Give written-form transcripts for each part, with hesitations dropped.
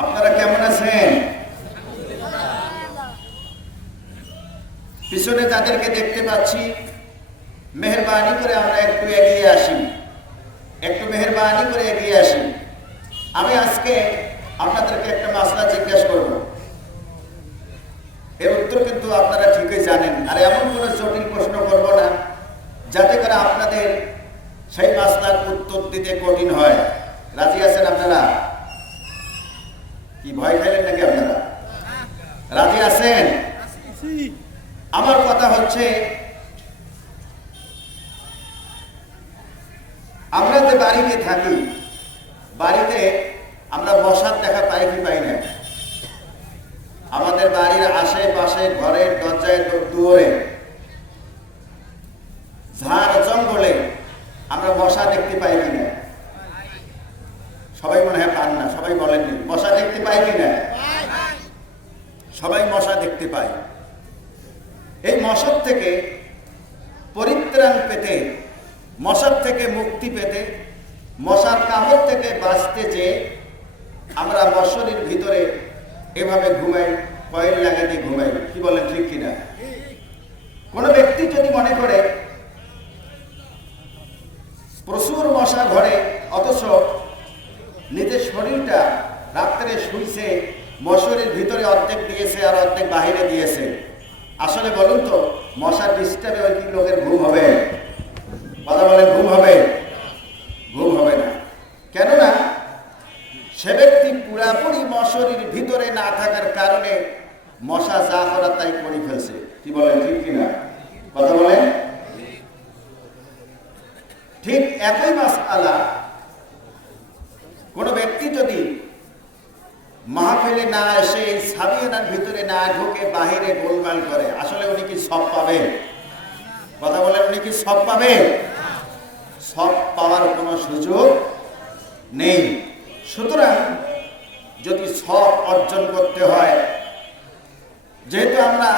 আপনারা কেমন আছেন? পিছনে তাদেরকে দেখতে পাচ্ছি, মেহেরবানি করে আমরা একটু এগিয়ে আসি, একটু মেহেরবানি করে এগিয়ে আসি। আমি আজকে আপনাদেরকে একটা মাসলা জিজ্ঞেস করব, এর উত্তর কিন্তু আপনারা ঠিকই জানেন, আর এমন কোনো জটিল প্রশ্ন করব না যাতে করে আপনাদের সেই মাসলার উত্তর দিতে কঠিন হয়। রাজি আছেন আপনারা? কি ভয় খাইলেন নাকি আপনারা? রাজি আছেন? আমার কথা হচ্ছে, আমরা যে বাড়িতে থাকি, বাড়িতে আমরা মশার দেখা পাই কি পাই না? আমাদের বাড়ির আশেপাশে, ঘরের দরজায়, দুয়ারে, ঝাড় জঙ্গলে আমরা মশা দেখতে পাই কিনা? সবাই মনে হয় পান না, সবাই বলেননি। মশা দেখতে পাই কিনা? সবাই মশা দেখতে পাই। এই মশার থেকে পরিত্রাণ পেতে, মশার থেকে মুক্তি পেতে, মশার কামড় থেকে বাঁচতে চেয়ে আমরা মশারির ভিতরে এভাবে ঘুমাই, কয়েল লাগাতে ঘুমাই। কি বলেন, ঠিক কিনা? কোনো ব্যক্তি যদি মনে করে প্রচুর মশা ঘরে, অথচ নিজের শরীরটা রাত্রে শুইছে, মশারির ভিতরে অর্ধেক দিয়েছে আর অর্ধেক বাহিরে দিয়েছে, আসলে বলুন তো, মশার ডিস্টার্বে ওই কি লোকের ঘুম হবে? কথা বলেন, ঘুম হবে? ঘুম হবে না। কেননা সে ব্যক্তি পুরাপুরি মশারির ভিতরে না থাকার কারণে মশা যা করার তাই করে ফেলছে। কি বলেন, ঠিক কিনা? কথা বলেন। ঠিক একই মাসআলা কোন ব্যক্তি যদি মাহফিলে না এসে এই সাবিয়ানার ভিতরে না ঢুকে বাহিরে গোলমাল করে, আসলে উনি কি সব পাবে? কথা বলেন, উনি কি সব পাবে? সব পাওয়ার কোনো সুযোগ নেই। সুতরাং যদি সব অর্জন করতে হয়, যেহেতু আমরা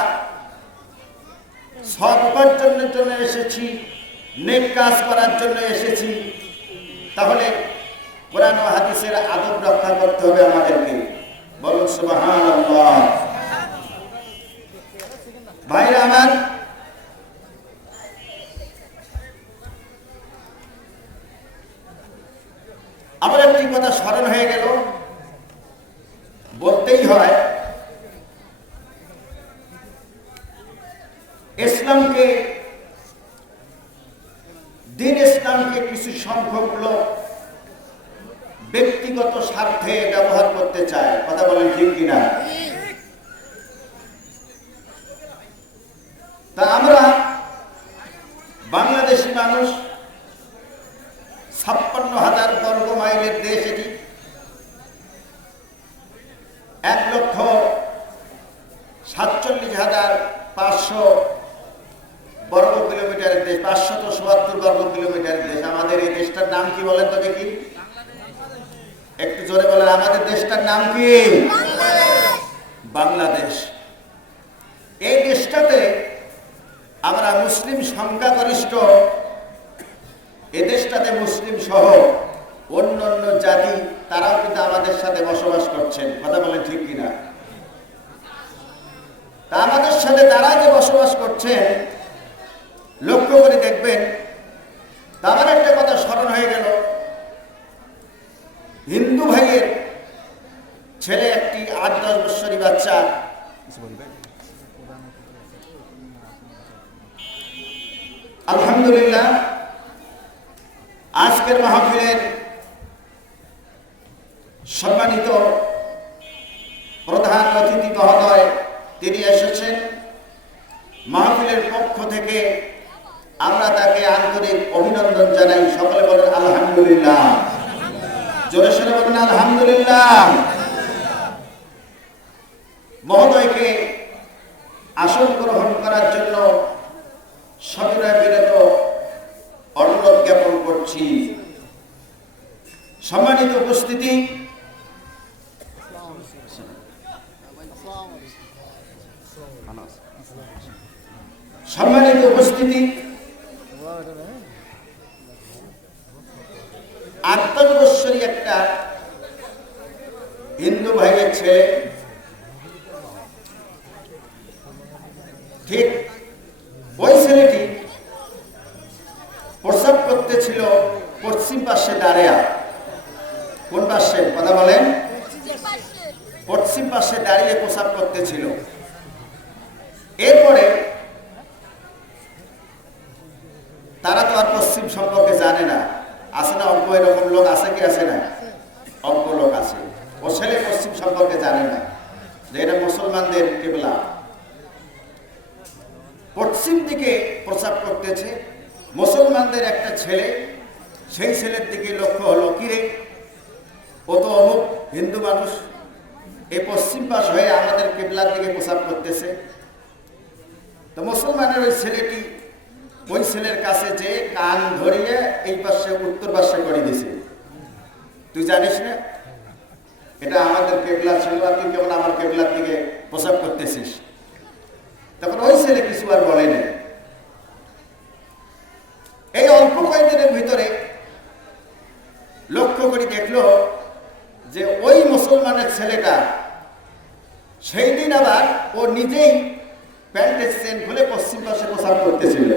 সব উপার্জনের জন্য এসেছি, নেক কাজ করার জন্য এসেছি, তাহলে কোরআন ও হাদিসের আদব রক্ষা করতে হবে আমাদেরকে। বলুন সুবহানাল্লাহ। ভাইরা আমার, আমার একটি কথা স্মরণ হয়ে গেল, বলতেই হয়। ইসলামকে, দিন ইসলামকে কিছু সংখ্যক লোক ব্যক্তিগত স্বার্থে ব্যবহার করতে চায়। কথা বলেন, ঠিক কিনা? তা আমরা বাংলাদেশি মানুষ, 56,000 বর্গ মাইলের দেশ এটি, 1,47,500 বর্গ কিলোমিটারের দেশ, 574 বর্গ কিলোমিটারের দেশ। আমাদের এই দেশটার নাম কি বলেন তো দেখি? একটু জোরে বলেন, আমাদের দেশটার নাম কি? বাংলাদেশ। এই দেশটাতে আমরা মুসলিম সংখ্যাগরিষ্ঠ। এ দেশটাতে মুসলিম সহ অন্য অন্য জাতি, তারাও কিন্তু আমাদের সাথে বসবাস করছেন। কথা বলেন, ঠিক কিনা? তা আমাদের সাথে তারা যে বসবাস করছেন, লক্ষ্য করে দেখবেন। তা আমার একটা কথা স্মরণ হয়ে গেল, হিন্দু ভাইয়ের ছেলে একটি 8-10 বছরের বাচ্চা, আলহামদুলিল্লাহ আজকের মাহফিলের সম্মানিত প্রধান অতিথি মহোদয়, তিনি এসেছেন। মাহফিলের পক্ষ থেকে আমরা তাকে আন্তরিক অভিনন্দন জানাই। সকলে বলেন আলহামদুলিল্লাহ। জোরে সোরে বলেন আলহামদুলিল্লাহ। মহোদয়কে আসন গ্রহণ করার জন্য সবিনয় বিনীত অনুরোধ জ্ঞাপন করছি। সম্মানিত উপস্থিতি, সম্মানিত উপস্থিতি, 8-10 বৎসরী একটা হিন্দু ভাইয়ের ছেলে ঠিক ওই ছেলেটি প্রস্রাব করতেছিল পশ্চিম পাশে দাঁড়িয়ে। কোন পাশে কথা বলেন? পশ্চিম পাশে দাঁড়িয়ে প্রস্রাব করতেছিল। এরপরে তারা তো আর পশ্চিম সম্পর্কে জানে না, আছে না অল্প এরকম লোক আছে কি আছে না? অল্প লোক আছে। ও ছেলে পশ্চিম সম্পর্কে জানে না যে এটা মুসলমানদের কিবলা। পশ্চিম দিকে প্রস্রাব করতেছে মুসলমানদের একটা ছেলে, সেই ছেলের দিকে লক্ষ্য হলো, কিরে ও তো অমুক হিন্দু মানুষ, এই পশ্চিম পাশ হয়ে আমাদের কিবলার দিকে প্রস্রাব করতেছে। তো মুসলমানের ওই ছেলেটি ওই ছেলের কাছে যে কান ধরিয়ে এই পাশে উত্তর পাশে করে দিছে, তুই জানিস না এটা আমাদের কেবলা ছিল, আর তুই কেমন আমার কেবলার দিকে প্রস্রাব করতেছিস? তখন ওই ছেলে কিছু আর বলে না। এই অল্প কয়েকদিনের ভিতরে লক্ষ্য করে দেখলো যে ওই মুসলমানের ছেলেটা সেই দিন আবার ও নিজেই প্যান্টের চেন খুলে পশ্চিম পাশে প্রস্রাব করতেছিল।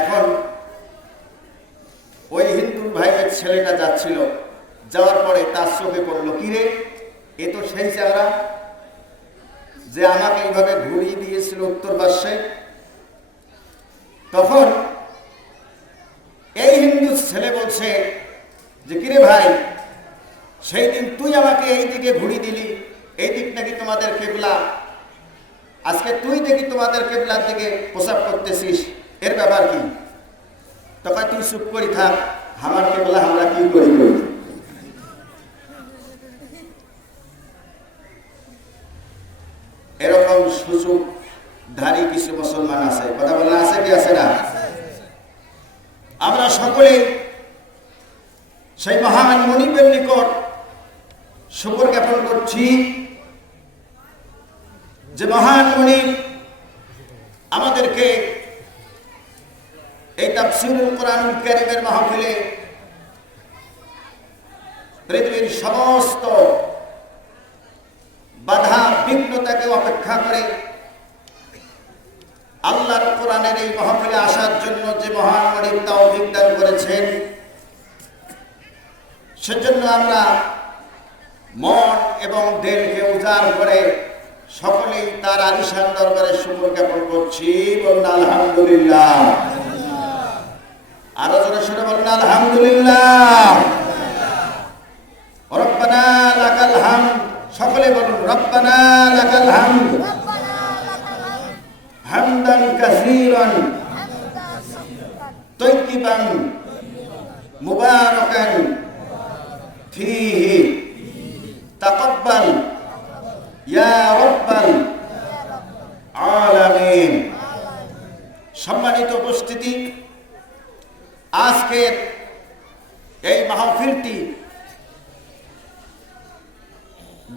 এখন ওই হিন্দু ভাইয়ের ছেলেটা যাচ্ছিল, যাওয়ার পরে তার চোখে পড়লো, কিরে এ তো সেই চেহারা যে আমাকে এইভাবে ঘুরিয়ে দিয়েছিল উত্তর পাশে। তখন এই হিন্দু ছেলে বলছে যে কিরে ভাই, সেই দিন তুই আমাকে এই দিকে ঘুরিয়ে দিলি, এই দিক নাকি তোমাদের কেবলা, আজকে তুই দেখি তোমাদের কেবলার দিকে প্রস্রাব করতেছিস, এর ব্যাপার কি? তখন তুই চুপ করি থাক, আমার কেবলা আমরা কি করি। এরকম সুযোগধারী কিছু মুসলমান আছে, কথা বলেন আছে কি আছে না? আমরা সকলে সেই মহান মনিবের নিকট শুকর জ্ঞাপন করছি যে মহান মনিব আমাদেরকে এই তাফসীরুল কোরআনুল কারীমের মাহফিলে পৃথিবীর সমস্ত বাধা বিঘ্নতাকে অপেক্ষা করে আল্লাহর কোরআনের এই মাহফিলে আসার জন্য যে মহান মনিব তৌফিক দান করেছেন, সেজন্য আমরা মন এবং দেহকে উজাড় করে সকলেই তার আলিশান দরবারে শুকর জ্ঞাপন করছি। বলুন আলহামদুলিল্লাহ। আরো জোরে শুনে বলুন আলহামদুলিল্লাহ। রব্বানা লাকাল হামদ, সকলে বলুন রব্বানা লাকাল হামদ হামদান কাসীরান তাইয়িবান মুবারাকান ফীহি তাকাব্বাল ইয়া রাব্বাল আলামিন। সম্মানিত উপস্থিতি, আজকের এই মাহফিলটি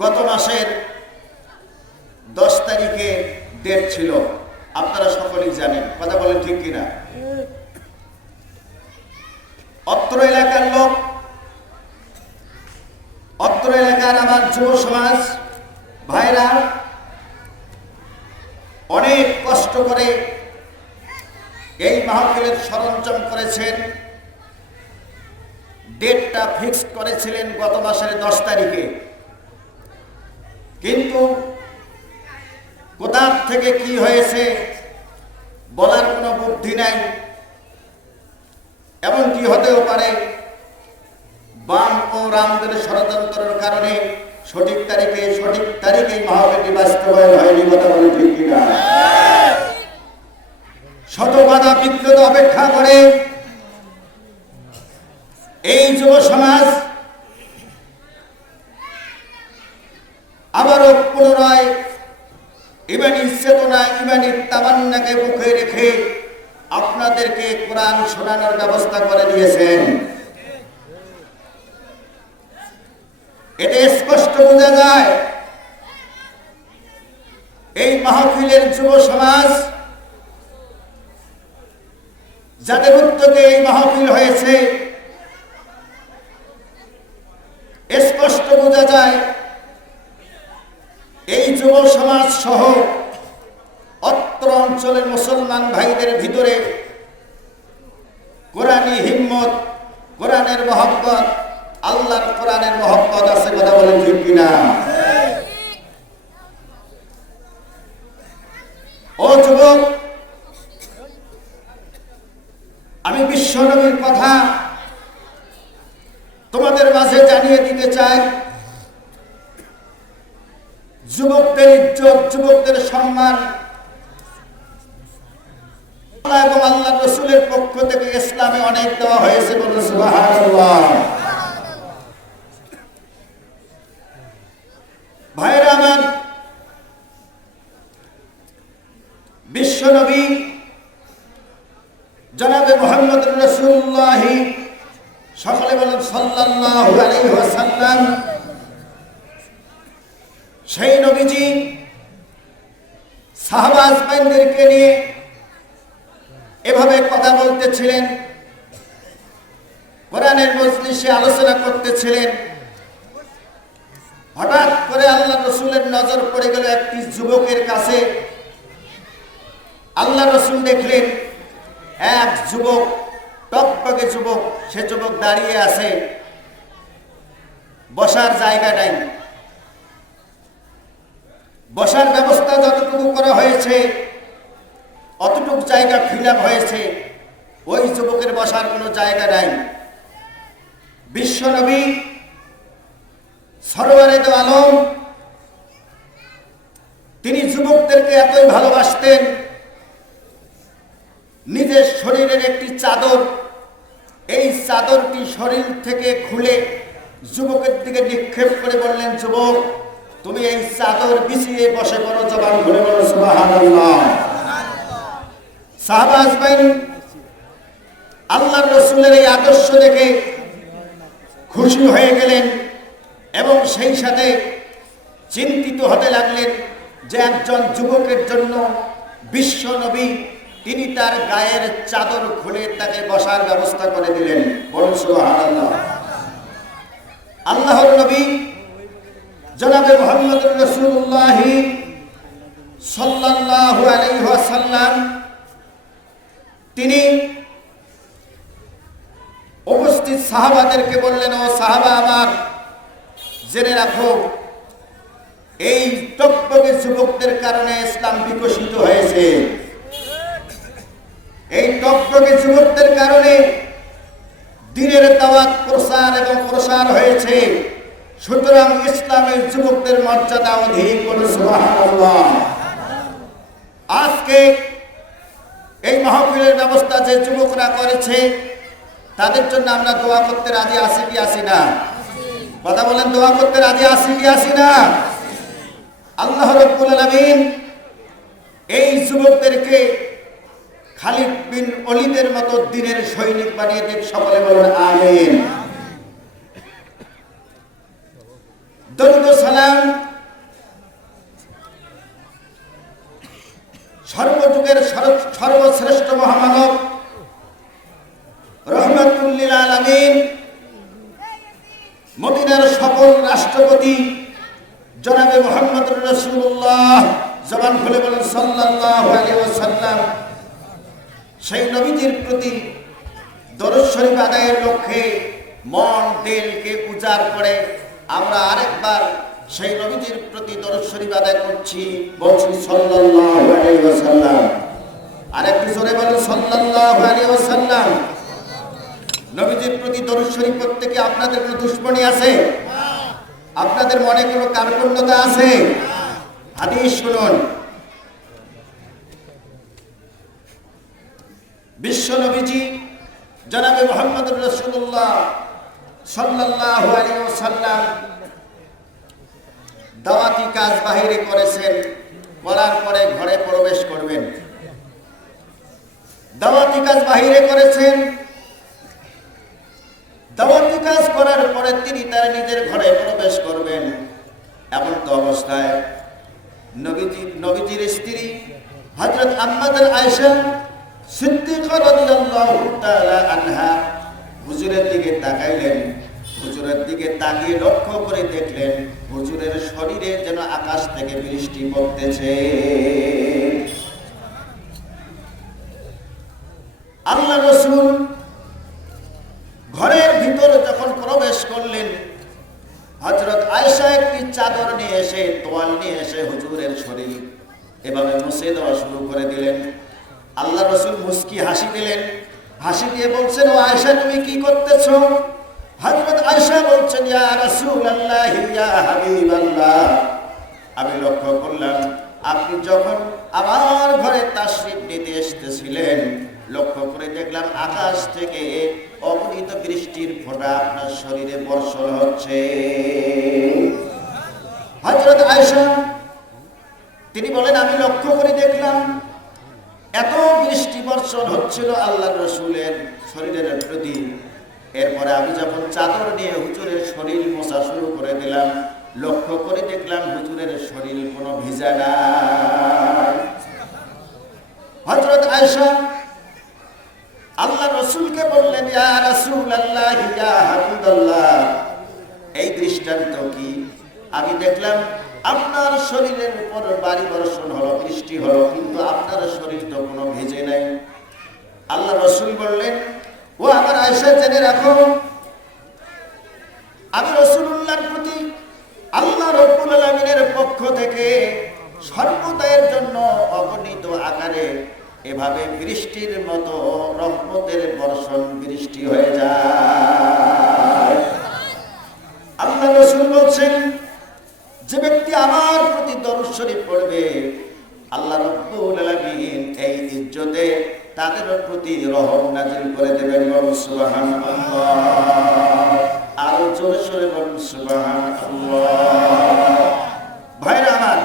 গত মাসের 10 তারিখে ডেট ছিল, আপনারা সকলেই জানেন, কথা বলেন ঠিক কিনা? অত্র এলাকার লোক, অত্র এলাকার আমার যুব সমাজ ভাইরা অনেক কষ্ট করে এই মাহফিলের সরঞ্জাম করেছেন। ডেটটা ফিক্সড করেছিলেন গত মাসের 10 তারিখে, কিন্তু কোথা থেকে কি হয়েছে বলার কোনো বুদ্ধি নাই। এমন কি হতেও পারে বাম ও রামদের ষড়যন্ত্রের কারণে সঠিক তারিখে মাহফিলটি বাস্তবায়ন হয়নি, কথা বলে ঠিক কিনা? শত বাধা বিঘ্ন অপেক্ষা করে এই যুব সমাজ আবারও পুনরায় ইমানি চেতনা, ইমানি তামান্নাকে মুখে রেখে আপনাদেরকে কোরআন শোনানোর ব্যবস্থা করে দিয়েছেন। এতে স্পষ্ট বোঝা যায় এই মাহফিলের যুব সমাজ যাদের উদ্যোগে এই মাহফিল হয়েছে, বোঝা যায় এই যুব সমাজ সহ অত্র অঞ্চলের মুসলমান ভাইদের ভিতরে কোরআনী হিম্মত, কোরআনের মহব্বত, আল্লাহর কোরআনের মহব্বত আছে। কথা বলেন ঠিক কিনা? ও যুবক, আমি বিশ্বনবীর কথা তোমাদের মাঝে জানিয়ে দিতে চাই। যুবকদের ইজ্জত, যুবকদের সম্মান আল্লাহ এবং আল্লাহ রাসূলের পক্ষ থেকে ইসলামে অনেক দেওয়া হয়েছে। বলুন সুবহানাল্লাহ। ভাইরা আমার, বিশ্বনবী জনাবে মুহাম্মদ রাসূলুল্লাহ, সকলে বলেন সাল্লাল্লাহু আলাইহি ওয়াসাল্লাম, সেই নবীজি সাহাবা আজমাইনদেরকে নিয়ে এভাবে কথা বলতেছিলেন, কোরআনের মজলিসে আলোচনা করতেছিলেন। হঠাৎ করে আল্লাহ রাসূলের নজর পড়ে গেল একটি যুবকের কাছে। আল্লাহ রাসূল দেখলেন এক যুবক, টকটকে যুবক, সে যুবক দাঁড়িয়ে আছে, বসার জায়গা নাই। বসার ব্যবস্থা যতটুকু করা হয়েছে অতটুকু জায়গা ফিল আপ হয়েছে, ওই যুবকের বসার কোনো জায়গা নাই। বিশ্বনবী সরওয়ারে দো আলম, তিনি যুবকদেরকে এতই ভালোবাসতেন, নিজের শরীরের একটি চাদর, এই চাদরটি শরীর থেকে খুলে যুবকের দিকে নিক্ষেপ করে বললেন, যুবক, তুমি এই চাদর বিছিয়ে বসে পড়ো। জবান খুলে বলো সুবহানাল্লাহ। সাহাবা আজমাইন আল্লাহর রাসূলের এই আদর্শ দেখে খুশি হয়ে গেলেন এবং সেই সাথে চিন্তিত হতে লাগলেন যে একজন যুবকের জন্য বিশ্ব নবী তিনি তার গায়ের চাদর খুলে তাকে বসার ব্যবস্থা করে দিলেন। বলুন সুবহানাল্লাহ। আল্লাহর নবী জনাবে মুহাম্মদ রাসূলুল্লাহ সাল্লাল্লাহু আলাইহি ওয়াসাল্লাম তিনি উপস্থিত সাহাবাদেরকে বললেন, ও সাহাবা আমার, জেনে রাখো, এই টকটকে যুবকদের কারণে ইসলাম বিকশিত হয়েছে। এই টকটকে যুবকদের কারণে দ্বীনের দাওয়াত প্রসার এবং প্রসার হয়েছে। সুতরাং ইসলামের যুবকদের মর্যাদা অধিক। বলুন সুবহানাল্লাহ। আজকে এই মাহফিলের ব্যবস্থা যে যুবকরা করেছে তাদের জন্য আমরা দোয়া করতে রাজি আছি কি আছি না? কথা বলেন, দোয়া করতে রাজি আছি কি আছি না? আল্লাহ রাব্বুল আলামিন এই যুবকদেরকে খালিদ বিন ওলীদের মতো দ্বীনের সৈনিক বানিয়ে দেখ। সকলে বলেন আমিন। দরুদ ও সালাম সর্বযুগের সর্বশ্রেষ্ঠ মহামানব রহমাতুল লিল আলামিন, মদিনার সকল রাষ্ট্রপতি জনাবে মুহাম্মদুর রাসূলুল্লাহ, জবান খুলে বলেন সাল্লাল্লাহু আলাইহি ওয়াসাল্লাম, সেই নবীজির প্রতি দরুদ শরীফ আদায়ের লক্ষ্যে মন দিলকে উজাড় করে আমরা আরেকবার সেই নবীজির প্রতি দরুদ শরীফ আদায় করছি। বলছি সাল্লাল্লাহু আলাইহি ওয়াসাল্লাম। আরেকটু জোরে বলেন সাল্লাল্লাহু আলাইহি ওয়াসাল্লাম। নবীজির প্রতি দরুদ শরীফ পড়তে কি আপনাদের কোনো দুশ্মনী আছে? আপনাদের মনে কোনো কার্পণ্যতা আছে? হাদিস শুনুন। বিশ্ব নবীজি জনাবে মুহাম্মদুর রাসূলুল্লাহ সাল্লাল্লাহু আলাইহি ওয়াসাল্লাম দাওয়াতি কাজ বাহিরে করেছেন, করার পরে ঘরে প্রবেশ করবেন। দাওয়াতি কাজ বাহিরে করেছেন, দাওয়াতি কাজ করার পরে তিনি তার নিজের ঘরে প্রবেশ করবেন। এমন তো অবস্থায় নবীজির স্ত্রী হযরত আম্মাতুল আয়েশা সিদ্দিকা রাদিয়াল্লাহু তাআলা আনহা হুজুরের দিকে তাকাইলেন। হুজুরের দিকে তাকিয়ে লক্ষ্য করে দেখলেন হুজুরের শরীরে যেন আকাশ থেকে বৃষ্টি পড়তেছে। আল্লাহ রাসূল ঘরের ভিতর যখন প্রবেশ করলেন, হযরত আয়েশা একটি চাদর নিয়ে এসে, তোয়াল নিয়ে এসে হুজুরের শরীর এভাবে মুছে দেওয়া শুরু করে দিলেন। আল্লাহ রাসূল মুস্কি হাসি দিলেন, হাসি দিয়ে বলছেন, ও আয়েশা তুমি কি করতেছো? হযরত আয়েশা বলছেন, ইয়া রাসূলুল্লাহ ইয়া হাবিবাল্লাহ, আমি লক্ষ্য করলাম আপনি যখন আমার ঘরে তাশরীফ নিতে এসেছিলেন, লক্ষ্য করে দেখলাম আকাশ থেকে অগণিত বৃষ্টির ফোঁটা আপনার শরীরে বর্ষণ হচ্ছে। হযরত আয়েশা তিনি বলেন, আমি লক্ষ্য করে দেখলাম এত বৃষ্টি বর্ষণ হচ্ছিল আল্লাহর রাসূলের শরীরের প্রতি। এরপরে আমি যখন চাদর নিয়ে হুজুরের শরীর মোছা শুরু করে দিলাম, লক্ষ্য করে দেখলাম হুজুরের শরীর কোনো ভিজা নাই। হযরত আয়েশা আল্লাহ রাসূলকে বললেন, ইয়া রাসূলুল্লাহ ইয়া হাবিবাল্লাহ, এই দৃষ্টান্ত কি? আমি দেখলাম আপনার শরীরের উপর বাড়ি বর্ষণ হলো, বৃষ্টি হলো, কিন্তু আপনার শরীর তো কোনো ভিজে নাই। আল্লাহ রাসূল বললেন, ও আমার আয়েশা জেনে রাখো, আমি রাসূলুল্লাহর প্রতি আল্লাহ রাব্বুল আলামিনের পক্ষ থেকে সর্বদায়ের জন্য অগণিত আকারে এভাবে বৃষ্টির মতো রহমতের বর্ষণ বৃষ্টি হয়ে যায়। আল্লাহ রাসূল বলছেন, যে ব্যক্তি আমার প্রতি দরুদ শরীফ পড়বে, আল্লাহ রাব্বুল আলামিন এই ইজ্জতে তাদের প্রতি রহম নাজিল করে দেবেন। বলুন সুবহানাল্লাহ, আর জোরে সোরে বলুন সুবহানাল্লাহ। ভাইরা আমার,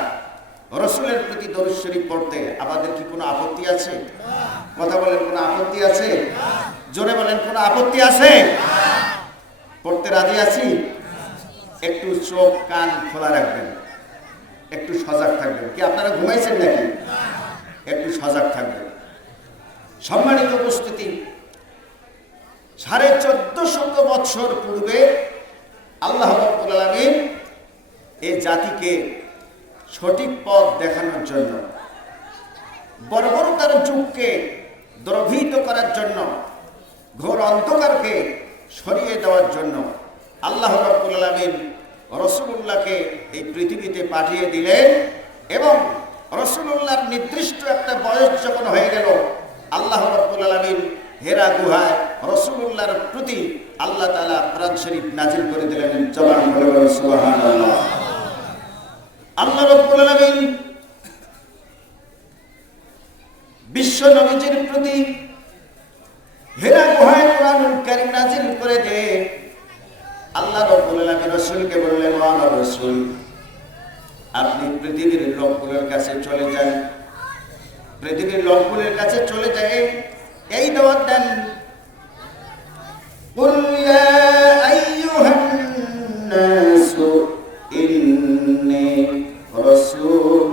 রাসূলের প্রতি দরুদ শরীফ পড়তে আমাদের কি কোনো আপত্তি আছে? কথা বলেন, কোনো আপত্তি আছে? জোরে বলেন, কোনো আপত্তি আছে? পড়তে রাজি আছি? একটু চোখ কান খোলা রাখবেন, একটু সজাগ থাকবেন। কি আপনারা ঘুমাইছেন নাকি? একটু সজাগ থাকবেন। সম্মানিত উপস্থিতি, 1450 বছর পূর্বে আল্লাহ রাব্বুল আলামিন এই জাতিকে সঠিক পথ দেখানোর জন্য, বর্বরতার যুগকে দ্রবীভূত করার জন্য, ঘোর অন্ধকারকে সরিয়ে দেওয়ার জন্য আল্লাহ রাব্বুল আলামিন রাসূলুল্লাহকে এই পৃথিবীতে পাঠিয়ে দিলেন। এবং রাসূলুল্লাহর নির্দিষ্ট একটা বয়স যখন হয়ে গেল, আল্লাহ রাব্বুল আলামিন হেরা গুহায় রাসূলুল্লাহর প্রতি আল্লাহ তাআলা কোরআন শরীফ নাজিল করে দিলেন। জবান খুলে বলুন সুবহানাল্লাহ। আল্লাহ রাব্বুল আলামিন বিশ্ব নবীজির প্রতি হেরা গুহায় কোরআনুল কারীম নাজিল করে দিয়ে আল্লাহ রাব্বুল আলামিন রাসূলকে বললেন, ওয়া রাসূল, আপনি পৃথিবীর লোকগুলোর কাছে চলে যান, পৃথিবীর লোকগুলোর কাছে চলে যায় এই দাওয়াত দেন, কুল ইয়া আইয়ুহান নাসু ইন্নী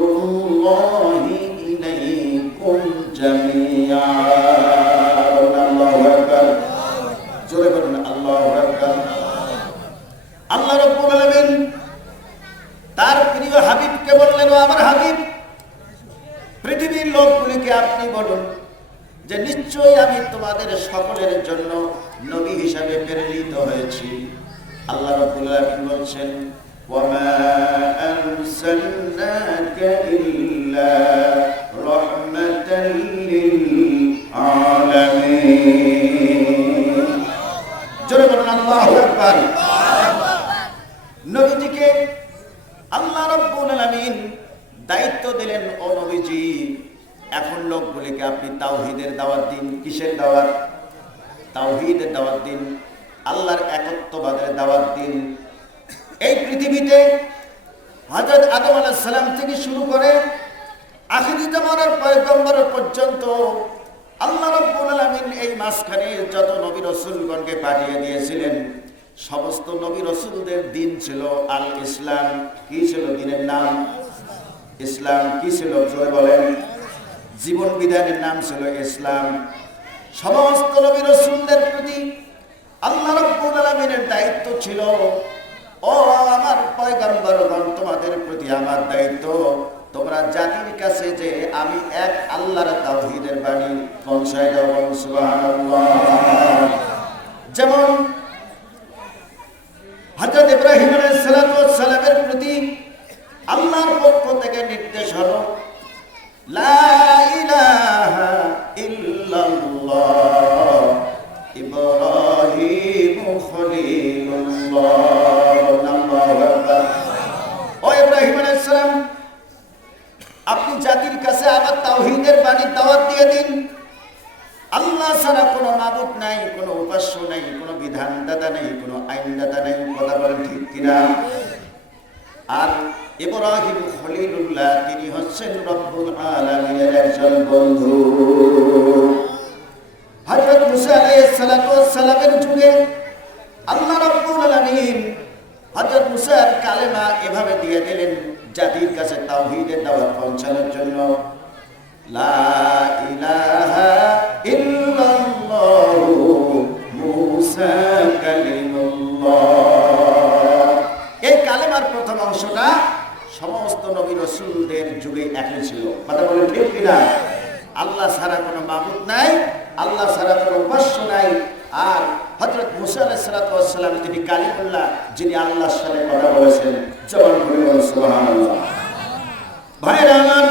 রাসূলুল্লাহি ইলাইকুম জামিআ। আল্লাহু আকবার, জোরে বলুন আল্লাহু আকবার। আল্লাহ রাব্বুল আলামিন তার প্রিয় হাবিবকে বললেন, ও আমার হাবিব, পৃথিবীর লোকগুলিকে আপনি বলুন যে নিশ্চয়ই আমি তোমাদের সকলের জন্য নবী হিসাবে প্রেরিত হয়েছি। আল্লাহ রাব্বুল আলামিন বলছেন, ওয়ামা আরসালনাকা ইল্লা রাহমাতাল লিল আলামিন। জোরে বলুন আল্লাহু আকবার। নবীজিকে আল্লাহ রাব্বুল আলামিন দায়িত্ব দিলেন, ও নবীজি, এখন লোকগুলিকে আপনি তাওহীদের দাওয়াত দিন। কিসের দাওয়াত? তাওহীদের দাওয়াত দিন, আল্লাহর একত্ববাদের দাওয়াত দিন। এই পৃথিবীতে হযরত আদম আলাইহিস সালাম থেকে শুরু করে আখিরি জামানার পয়গম্বর পর্যন্ত আল্লাহ রাব্বুল আলামিন এই মাঝখানে যত নবী রাসূলগণকে পাঠিয়ে দিয়েছিলেন, সমস্ত নবী রাসূলদের দিন ছিল আল ইসলাম। কি ছিল দিনের নাম? ইসলাম। কি ছিল? জোরে বলেন। জীবন বিধানের নাম ছিল ইসলাম। সমস্ত নবী রাসূলদের প্রতি আল্লাহ রাব্বুল আলামিনের দায়িত্ব ছিল, ও আমার পয়গম্বরগণ, তোমাদের প্রতি আমার দায়িত্ব, তোমরা জাতির কাছে যে আমি এক আল্লাহর তাওহীদের বাণী পৌঁছায় দাও। সুবহানাল্লাহ। যেমন হযরত ইব্রাহিম আলাইহিস সালামের প্রতি আল্লাহর পক্ষ থেকে নির্দেশ হলো, লা ইলাহা ইল্লাল্লাহ ইব্রাহিম খলিলুল্লাহ। আল্লাহু আকবার। ও ইব্রাহিম আলাইহিস সালাম, আপনি জাতির কাছে আবার তাওহীদের বাণীর দাওয়াত দিয়ে দিন। আল্লাহ ছাড়া কোনো মাবুদ নাই, কোনো উপাস্য নাই, কোনো বিধানদাতা নাই, কোনো আইনদাতা নাই। কথা বলেন ঠিক কিনা? আর ইব্রাহিম খলিলুল্লাহ, তিনি হচ্ছেন রব্বুল আলামিনের একজন বন্ধু। হযরত মুসা আলাইহিস সালামের যুগে আল্লাহ রাব্বুল আলামিন হযরত মুসার কালেমা এভাবে দিয়ে দিলেন জাতির কাছে তাওহীদের দাওয়াত পৌঁছানোর জন্য, লা ইলাহা ইল্লাল্লাহু মুসা কালিমুল্লাহ। এই কালেমার প্রথম অংশটা সমস্ত নবী রাসূলদের যুগে একই ছিল। কথা বলেন ঠিক কিনা? আল্লাহ ছাড়া কোনো মাবুদ নাই, আল্লাহ ছাড়া কোনো উপাস্য নাই। আর হযরত মুসা আলাইহিস সালাম তিনি কালিমুল্লাহ, যিনি আল্লাহর সাথে কথা বলেছেন। জবান খুলে বলুন সুবহানাল্লাহ। ভাইরা আমার,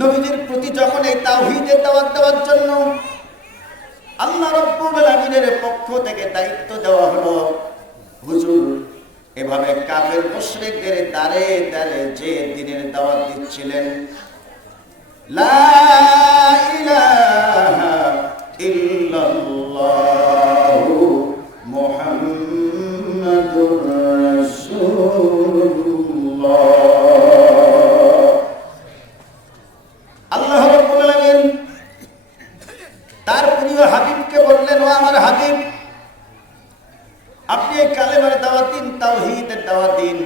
নবীদের প্রতি যখন এই তাওহীদের দাওয়াত দেওয়ার জন্য আল্লাহ রাব্বুল আলামিনের পক্ষ থেকে দায়িত্ব দেওয়া হলো, হুজুর এভাবে কাফের মুশরিকদের দ্বারে দ্বারে যে দ্বীনের দাওয়াত দিচ্ছিলেন, লা ইলাহা ইল্লাল্লাহু মুহাম্মাদুর রাসূলুল্লাহ। আল্লাহ রাব্বুল আলামিন তার প্রিয় হাবিবকে বললেন, ও আমার হাবিব, আপনি এই কালেমার দাওয়াত দিন, তাওহীদের দাওয়াত দিন।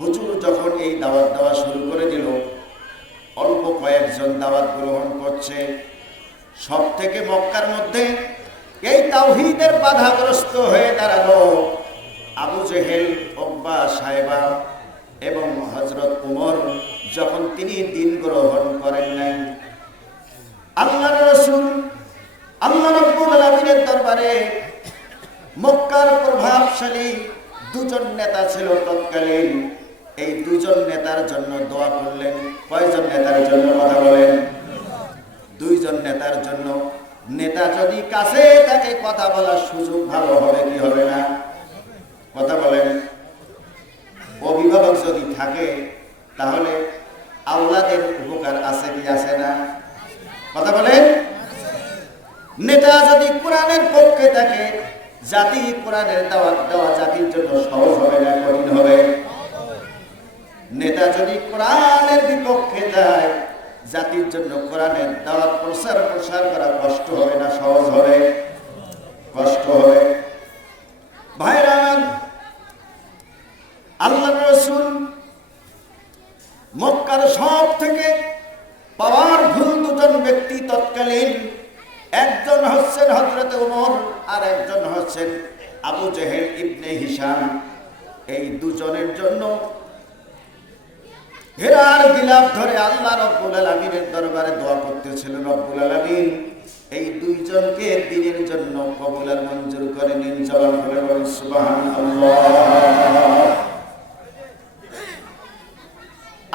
হুজুর যখন এই দাওয়াত দেওয়া শুরু করে দিল, অল্প কয়েকজন দাওয়াত গ্রহণ করছে। সব থেকে মক্কার মধ্যে এই তাওহীদের বাধাগ্রস্ত হয়ে দাঁড়ালো আবু জেহেল, উকবা, সাইবা এবং হযরত উমর, যখন তিনি দিন গ্রহণ করেন নাই। আল্লাহর রাসূল আল্লাহ রাব্বুল আলামিনের দরবারে মক্কার প্রভাবশালী দুজন নেতা ছিল তৎকালীন। এই দুজন নেতার জন্য দোয়া করলেন। কয়জন নেতার জন্য? কথা বলেন। দুইজন নেতার জন্য। নেতা যদি কাছে থাকে কথা বলার সুযোগ ভালো হবে কি হবে না? কথা বলেন। অভিভাবক যদি থাকে তাহলে আওলাদের উপকার আছে কি আছে না? কথা বলেন। নেতা যদি কোরআনের পক্ষে থাকে, জাতি কোরআনের দাওয়াত দেওয়া জাতির জন্য সহজ হবে না কঠিন হবে? নেতা যদি কোরআনের বিপক্ষে যায়, জাতির জন্য কোরআনের দাওয়াত প্রসার করা কষ্ট হবে না সহজ হবে? কষ্ট হবে। ভাইরা আমার, আল্লাহর রাসূল মক্কার সব থেকে পাওয়ারফুল দুজন ব্যক্তি তৎকালীন, একজন হচ্ছেন হযরত ওমর আর একজন হচ্ছেন আবু জেহেল ইবনে হিশাম। এই দুজনের জন্য হেরার গিলাফ ধরে আল্লাহ রাব্বুল আলামিনের দরবারে দোয়া করতেছিল, রব্বুল আলামিন এই দুইজনকে দ্বীনের জন্য কবুল আর মঞ্জুর করে নিন। জবান খুলে বলুন সুবহানাল্লাহ।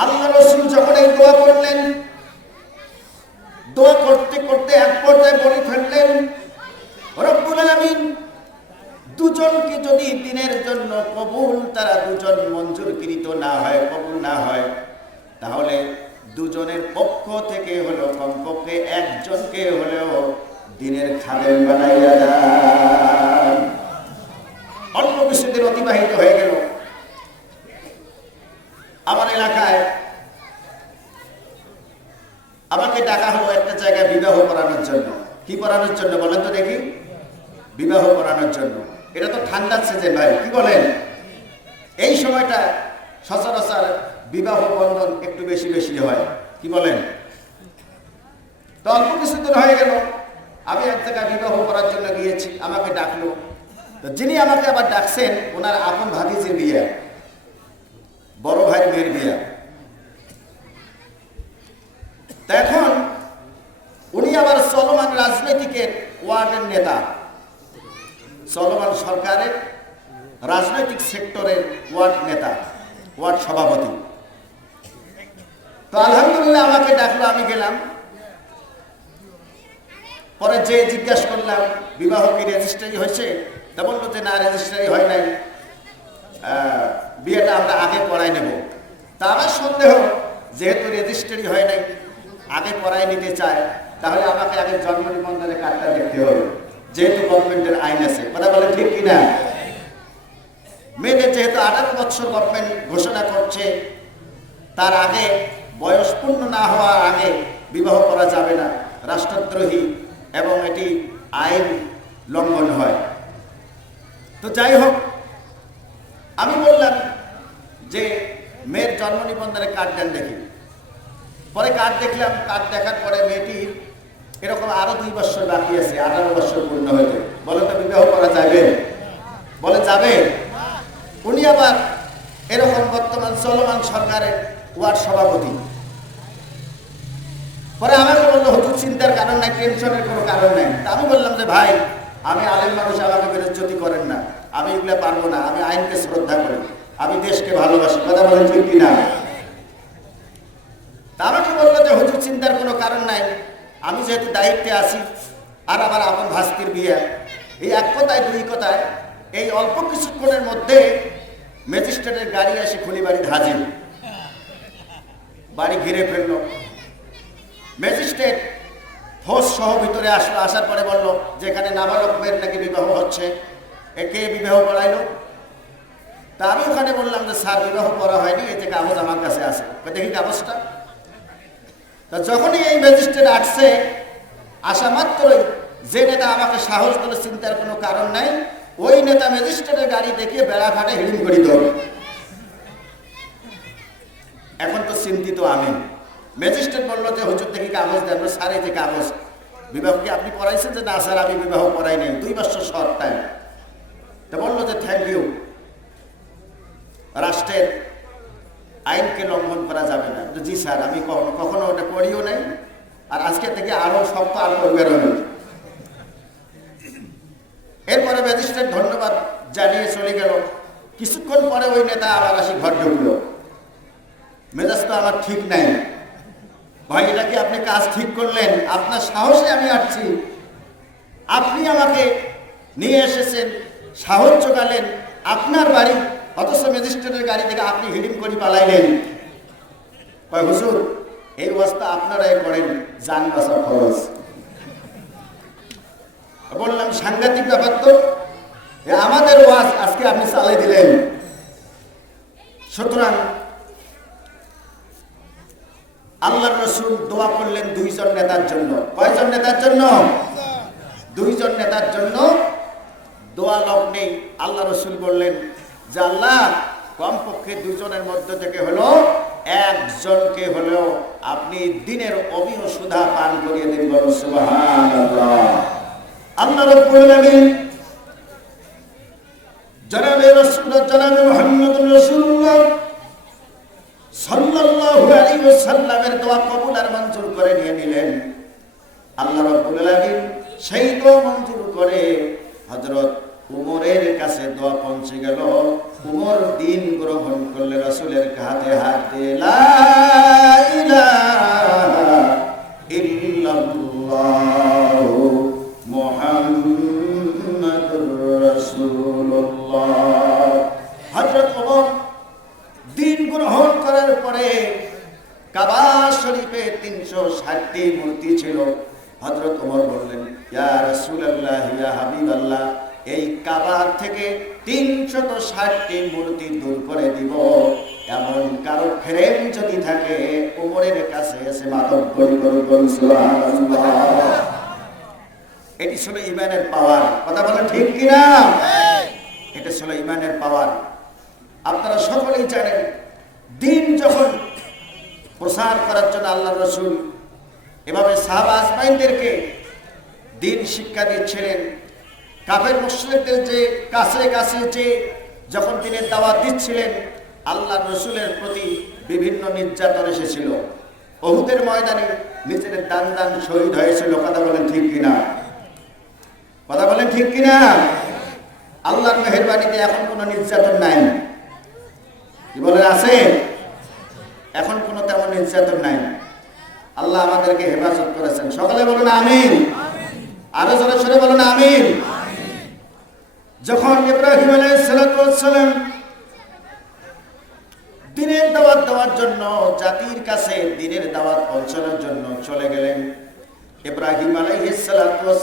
আল্লাহ রাসূল যখন এই দোয়া করলেন, দোয়া করতে করতে এক পর্যায়ে বলে ফেললেন, রব্বুল আলামিন দুজনকে যদি দ্বীনের জন্য কবুল, তারা দুজন মঞ্জুরকৃত না হয়, কবুল না হয়, তাহলে দুজনের পক্ষ থেকে হলো কমপক্ষে একজনকে হলেও দ্বীনের খাদেম বানাইয়া দেন। অল্প কিছুদিন অতিবাহিত হয়ে গেল। আমার এলাকায় আমাকে ডাকা হলো একটা জায়গায় বিবাহ করানোর জন্য। কি করানোর জন্য বলেন তো দেখি? বিবাহ করানোর জন্য। এটা তো ঠান্ডার সিজন ভাই, কি বলেন? এই সময়টা সচরাচর বিবাহ বন্ধন একটু বেশি বেশি হয়, কি বলেন? তো অল্প কিছুদিন হয়ে গেল, আমি এক জায়গায় বিবাহ করার জন্য গিয়েছি, আমাকে ডাকলো। তো যিনি আমাকে আবার ডাকছেন ওনার আপন ভাতিজির বিয়ে, বড় ভাইয়ের মেয়ের বিয়ে। তা এখন উনি আবার চলমান রাজনৈতিকের ওয়ার্ডের নেতা, চলমান সরকারের রাজনৈতিক সেক্টরের ওয়ার্ড নেতা, ওয়ার্ড সভাপতি। তো আলহামদুলিল্লাহ আমাকে ডাকলো, আমি গেলাম। পরে যে জিজ্ঞাসা করলাম বিবাহ কি রেজিস্ট্রি হয়েছে, তা বললো যে না রেজিস্ট্রি হয় নাই, বিয়েটা আমরা আগে পড়াই নেব। তা আমার সন্দেহ, যেহেতু রেজিস্ট্রি হয় নাই, আগে পড়াই নিতে চায়, তাহলে আমাকে আগে জন্ম নিবন্ধনের কার্ডটা দেখতে হবে, যেহেতু গভর্নমেন্টের আইন আছে। কথা বলে ঠিক কিনা? মেয়েদের যেহেতু 18 বছর গভর্নমেন্ট ঘোষণা করছে, তার আগে বয়স পূর্ণ না হওয়ার আগে বিবাহ করা যাবে না, রাষ্ট্রদ্রোহী এবং এটি আইন লঙ্ঘন হয়। তো যাই হোক, আমি বললাম যে মেয়ের জন্ম নিবন্ধনের কার্ড দেন দেখি। পরে কার্ড দেখলাম, কার্ড দেখার পরে মেয়েটির এরকম আরো 2 বছর বাকি আছে, 18 বছর পূর্ণ হয়েছে। বলে তো বিবাহ করা যাবে? বলে যাবে। উনি আবার এরকম বর্তমান চলমান সরকারের ওয়ার্ড সভাপতি। পরে আমাকে বললো হুজুর চিন্তার কারণ নাই, টেনশনের কোনো কারণ নাই। তা আমি বললাম যে ভাই, আমি আলেম মানুষ, আমাকে বেরোজ্জতি করেন না, আমি এগুলো পারবো না, আমি আইনকে শ্রদ্ধা করি, আমি দেশকে ভালোবাসি। কথা বলেন ঠিক কিনা? তা আমাকে বললো যে হুজুর চিন্তার কোনো কারণ নাই, আমি যেহেতু দায়িত্বে আছি, আর আমার আপন ভাস্তির বিয়ে। এই এক কথায় দুই কথায় এই অল্প কিছুক্ষণের মধ্যে ম্যাজিস্ট্রেটের গাড়ি এসে খুলিবাড়ি হাজির, বাড়ি ঘিরে ফেললো। ম্যাজিস্ট্রেট ফোর্স সহ ভিতরে আসলো, আসার পরে বললো যে এখানে নাবালক মেয়ের নাকি বিবাহ হচ্ছে, একে বিবাহ পড়াইলো। তা আমি ওখানে বললাম যে স্যার বিবাহ করা হয়নি, এই যে কাগজ আমার কাছে আছে, দেখি কাগজটা। তা যখনই এই ম্যাজিস্ট্রেট আসছে, আসা মাত্রই যে নেতা আমাকে সাহস দিল, চিন্তার কোনো কারণ নাই, ওই নেতা ম্যাজিস্ট্রেটের গাড়ি দেখিয়ে বেড়া ফাটে হিড়িম করি দৌড়। এখন তো চিন্তিত আমি। ম্যাজিস্ট্রেট বললো যে হুজুর দেখি কাগজ দেন। স্যার এই যে কাগজ, বিবাহ কি আপনি পড়াইছেন? যে না স্যার, আমি বিবাহ পড়াই নাই, 2 বছর শর্ট টাইম। তা বললো যে থ্যাংক ইউ, রাষ্ট্রের আইনকে লঙ্ঘন করা যাবে না। জি স্যার, আমি কখনো ওটা করিও নাই, আর আজকে থেকে আরো শক্ত আর করবেন না। এরপরে ম্যাজিস্ট্রেট ধন্যবাদ জানিয়ে চলে গেল। কিছুক্ষণ পরে ওই নেতা আবার আসি ঘর ঢুকলো। মেজাজ তো আমার ঠিক নাই, ভাই এটা কি আপনি কাজ ঠিক করলেন? আপনার সাহসে আমি আসছি, আপনি আমাকে নিয়ে এসেছেন, সাহস জোগালেন, আপনার বাড়ি, অথচ ম্যাজিস্ট্রেটের গাড়ি থেকে আপনি হিডিম করে পালাইলেন। ভাই হুজুর, এই অবস্থা আপনারাই করেন, জান বাঁচা খরচ। বললাম সাংঘাতিক ব্যাপার তো, আমাদের ওয়াজ আজকে আপনি চালাই দিলেন। সুতরাং আল্লাহর রাসূল দোয়া করলেন 2 জন নেতার জন্য। কয়জন নেতার জন্য? 2 জন নেতার জন্য দোয়া লগ্নে আল্লাহ রাসূল বললেন যে আল্লাহ, কমপক্ষে 2 জনের মধ্য থেকে হলো একজনকে হলেও আপনি দিনের অবিহ সুধা পান করিয়ে দিন। বলো সুবহানাল্লাহ। আল্লাহ রাব্বুল আলামিন জনাবে রাসূলুল্লাহ, জনাবে মুহাম্মদুর রাসূলুল্লাহ সাল্লাল্লাহু আলাইহি ওয়াসাল্লামের দোয়া কবুল আর মঞ্জুর করে নিয়ে নিলেন। আল্লাহ রাব্বুল আলামিন সেই দোয়া মঞ্জুর করে হযরত উমরের কাছে দোয়া পৌঁছে গেল। উমর দিন গ্রহণ করলে রাসূলের হাতে হাত দিয়ে লা ইলাহা ইল্লাল্লাহু মুহাম্মাদুর রাসূলুল্লাহ। হযরত উমর দিন গ্রহণ করার পরে কাবা শরীফে 360টি মূর্তি ছিল। হযরত ওমর বললেন, ইয়া রাসূলুল্লাহ, ইয়া হাবিবাল্লাহ, এই কাবা থেকে 360টি মূর্তি দূর করে দিব, এমন কারো ফ্রেম যদি থাকে ওমরের কাছে এসে মাতব্বরি করুন। সুবহানাল্লাহ। এটি ছিল ঈমানের পাওয়ার। কথা বলেন ঠিক কিনা? এটা ছিল ঈমানের পাওয়ার। আপনারা সকলেই জানেন, দিন যখন প্রসার করার জন্য আল্লাহর রাসূল এভাবে সাহাবা আজমাইনদেরকে দিন শিক্ষা দিচ্ছিলেন। কাফের মুশরিকদের যে কাছে কাছে যে যখন তিনি দাওয়াত দিচ্ছিলেন, আল্লাহ রসুলের প্রতি বিভিন্ন নির্যাতন এসেছিল। উহুদের ময়দানে নিজেদের দান দান শহীদ হয়েছিল। কথা বলেন ঠিক কিনা? কথা বলেন ঠিক কিনা? আল্লাহর মেহেরবানিতে এখন কোনো নির্যাতন নাই। কি বলেন, আছে? এখন কোনো তেমন নির্যাতন নাই। আল্লাহ আমাদেরকে হেফাজত করেছেন। সকলে বলুন আমিন। আরো জোরে সরে বলুন আমিন। যখন ইব্রাহিম আলাইহিস সালাম দ্বীনের দাওয়াত দেওয়ার জন্য, জাতির কাছে দ্বীনের দাওয়াত পৌঁছানোর জন্য চলে গেলেন, ইব্রাহিম আলাইহিস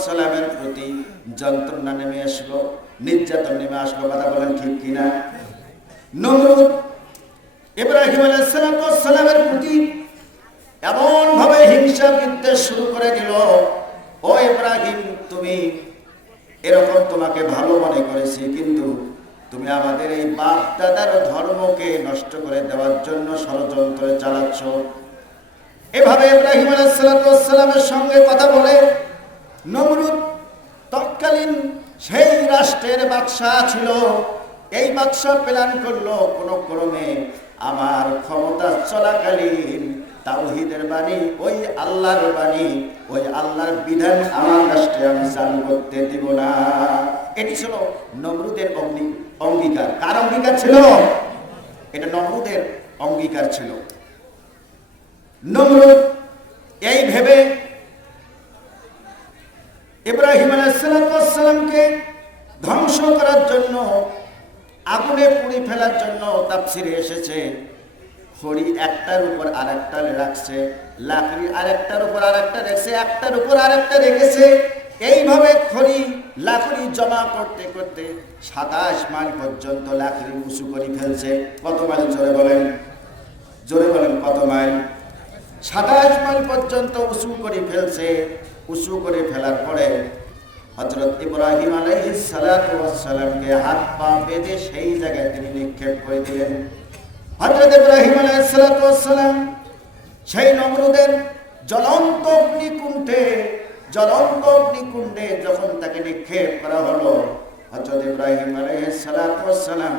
সালামের প্রতি যন্ত্রণা নেমে আসলো, নির্যাতন নেমে আসলো। কথা বলেন ঠিক কিনা? নমরুদ ইব্রাহিম আলাইহিস সালামের প্রতি এমন ভাবে হিংসা বিদ্বেষ শুরু করে দিল, ও ইব্রাহিম, তুমি এরকম তোমাকে ভালো মনে করেছি, কিন্তু তুমি আমাদের এই বাপ দাদার ধর্মকে নষ্ট করে দেওয়ার জন্য ষড়যন্ত্র চালাচ্ছ। এভাবে ইব্রাহিম আলাইহিস সালামের সঙ্গে কথা বলে নমরুদ তৎকালীন সেই রাষ্ট্রের বাদশাহ ছিল। এই বাদশাহ প্ল্যান করলো, কোন ক্রমে আমার ক্ষমতা চলাকালীন তাওহীদের বাণী, ওই আল্লাহর বাণী, ওই আল্লাহর বিধান আমার রাষ্ট্রে আমি চালু করতে দিব না। এটি ছিল নমরুদের অঙ্গীকার। কার অঙ্গীকার ছিল? এটা নমরুদের অঙ্গীকার ছিল। নমরুদ এই ভেবে ইব্রাহিম আলাইহিস সালামকে ধ্বংস করার জন্য, আগুনে পুড়ি ফেলার জন্য তাফসিরে এসেছে, খড়ি একটার উপর আরেকটা রাখছে, লাকড়ি আরেকটার উপর আরেকটা রেখেছে, একটার উপর আরেকটা রেখেছে। এইভাবে খড়ি লাকড়ি জমা করতে করতে 27 মাইল পর্যন্ত লাকড়ি উঁচু করে ফেলছে। কত মাইল? জোরে বলেন, জোরে বলেন, কত মাইল? 27 মাইল পর্যন্ত উঁচু করে ফেলছে। উঁচু করে ফেলার পরে হযরত ইব্রাহিম আলাইহিস সালামকে হাত পা বেঁধে সেই জায়গায় তিনি নিক্ষেপ করে দিলেন। হযরত ইব্রাহিম আলাইহিস সালাম সেই নমরুদের জ্বলন্ত অগ্নিকুণ্ডে যখন তাকে নিক্ষেপ করা হলো, হযরত ইব্রাহিম আলাইহিস সালাম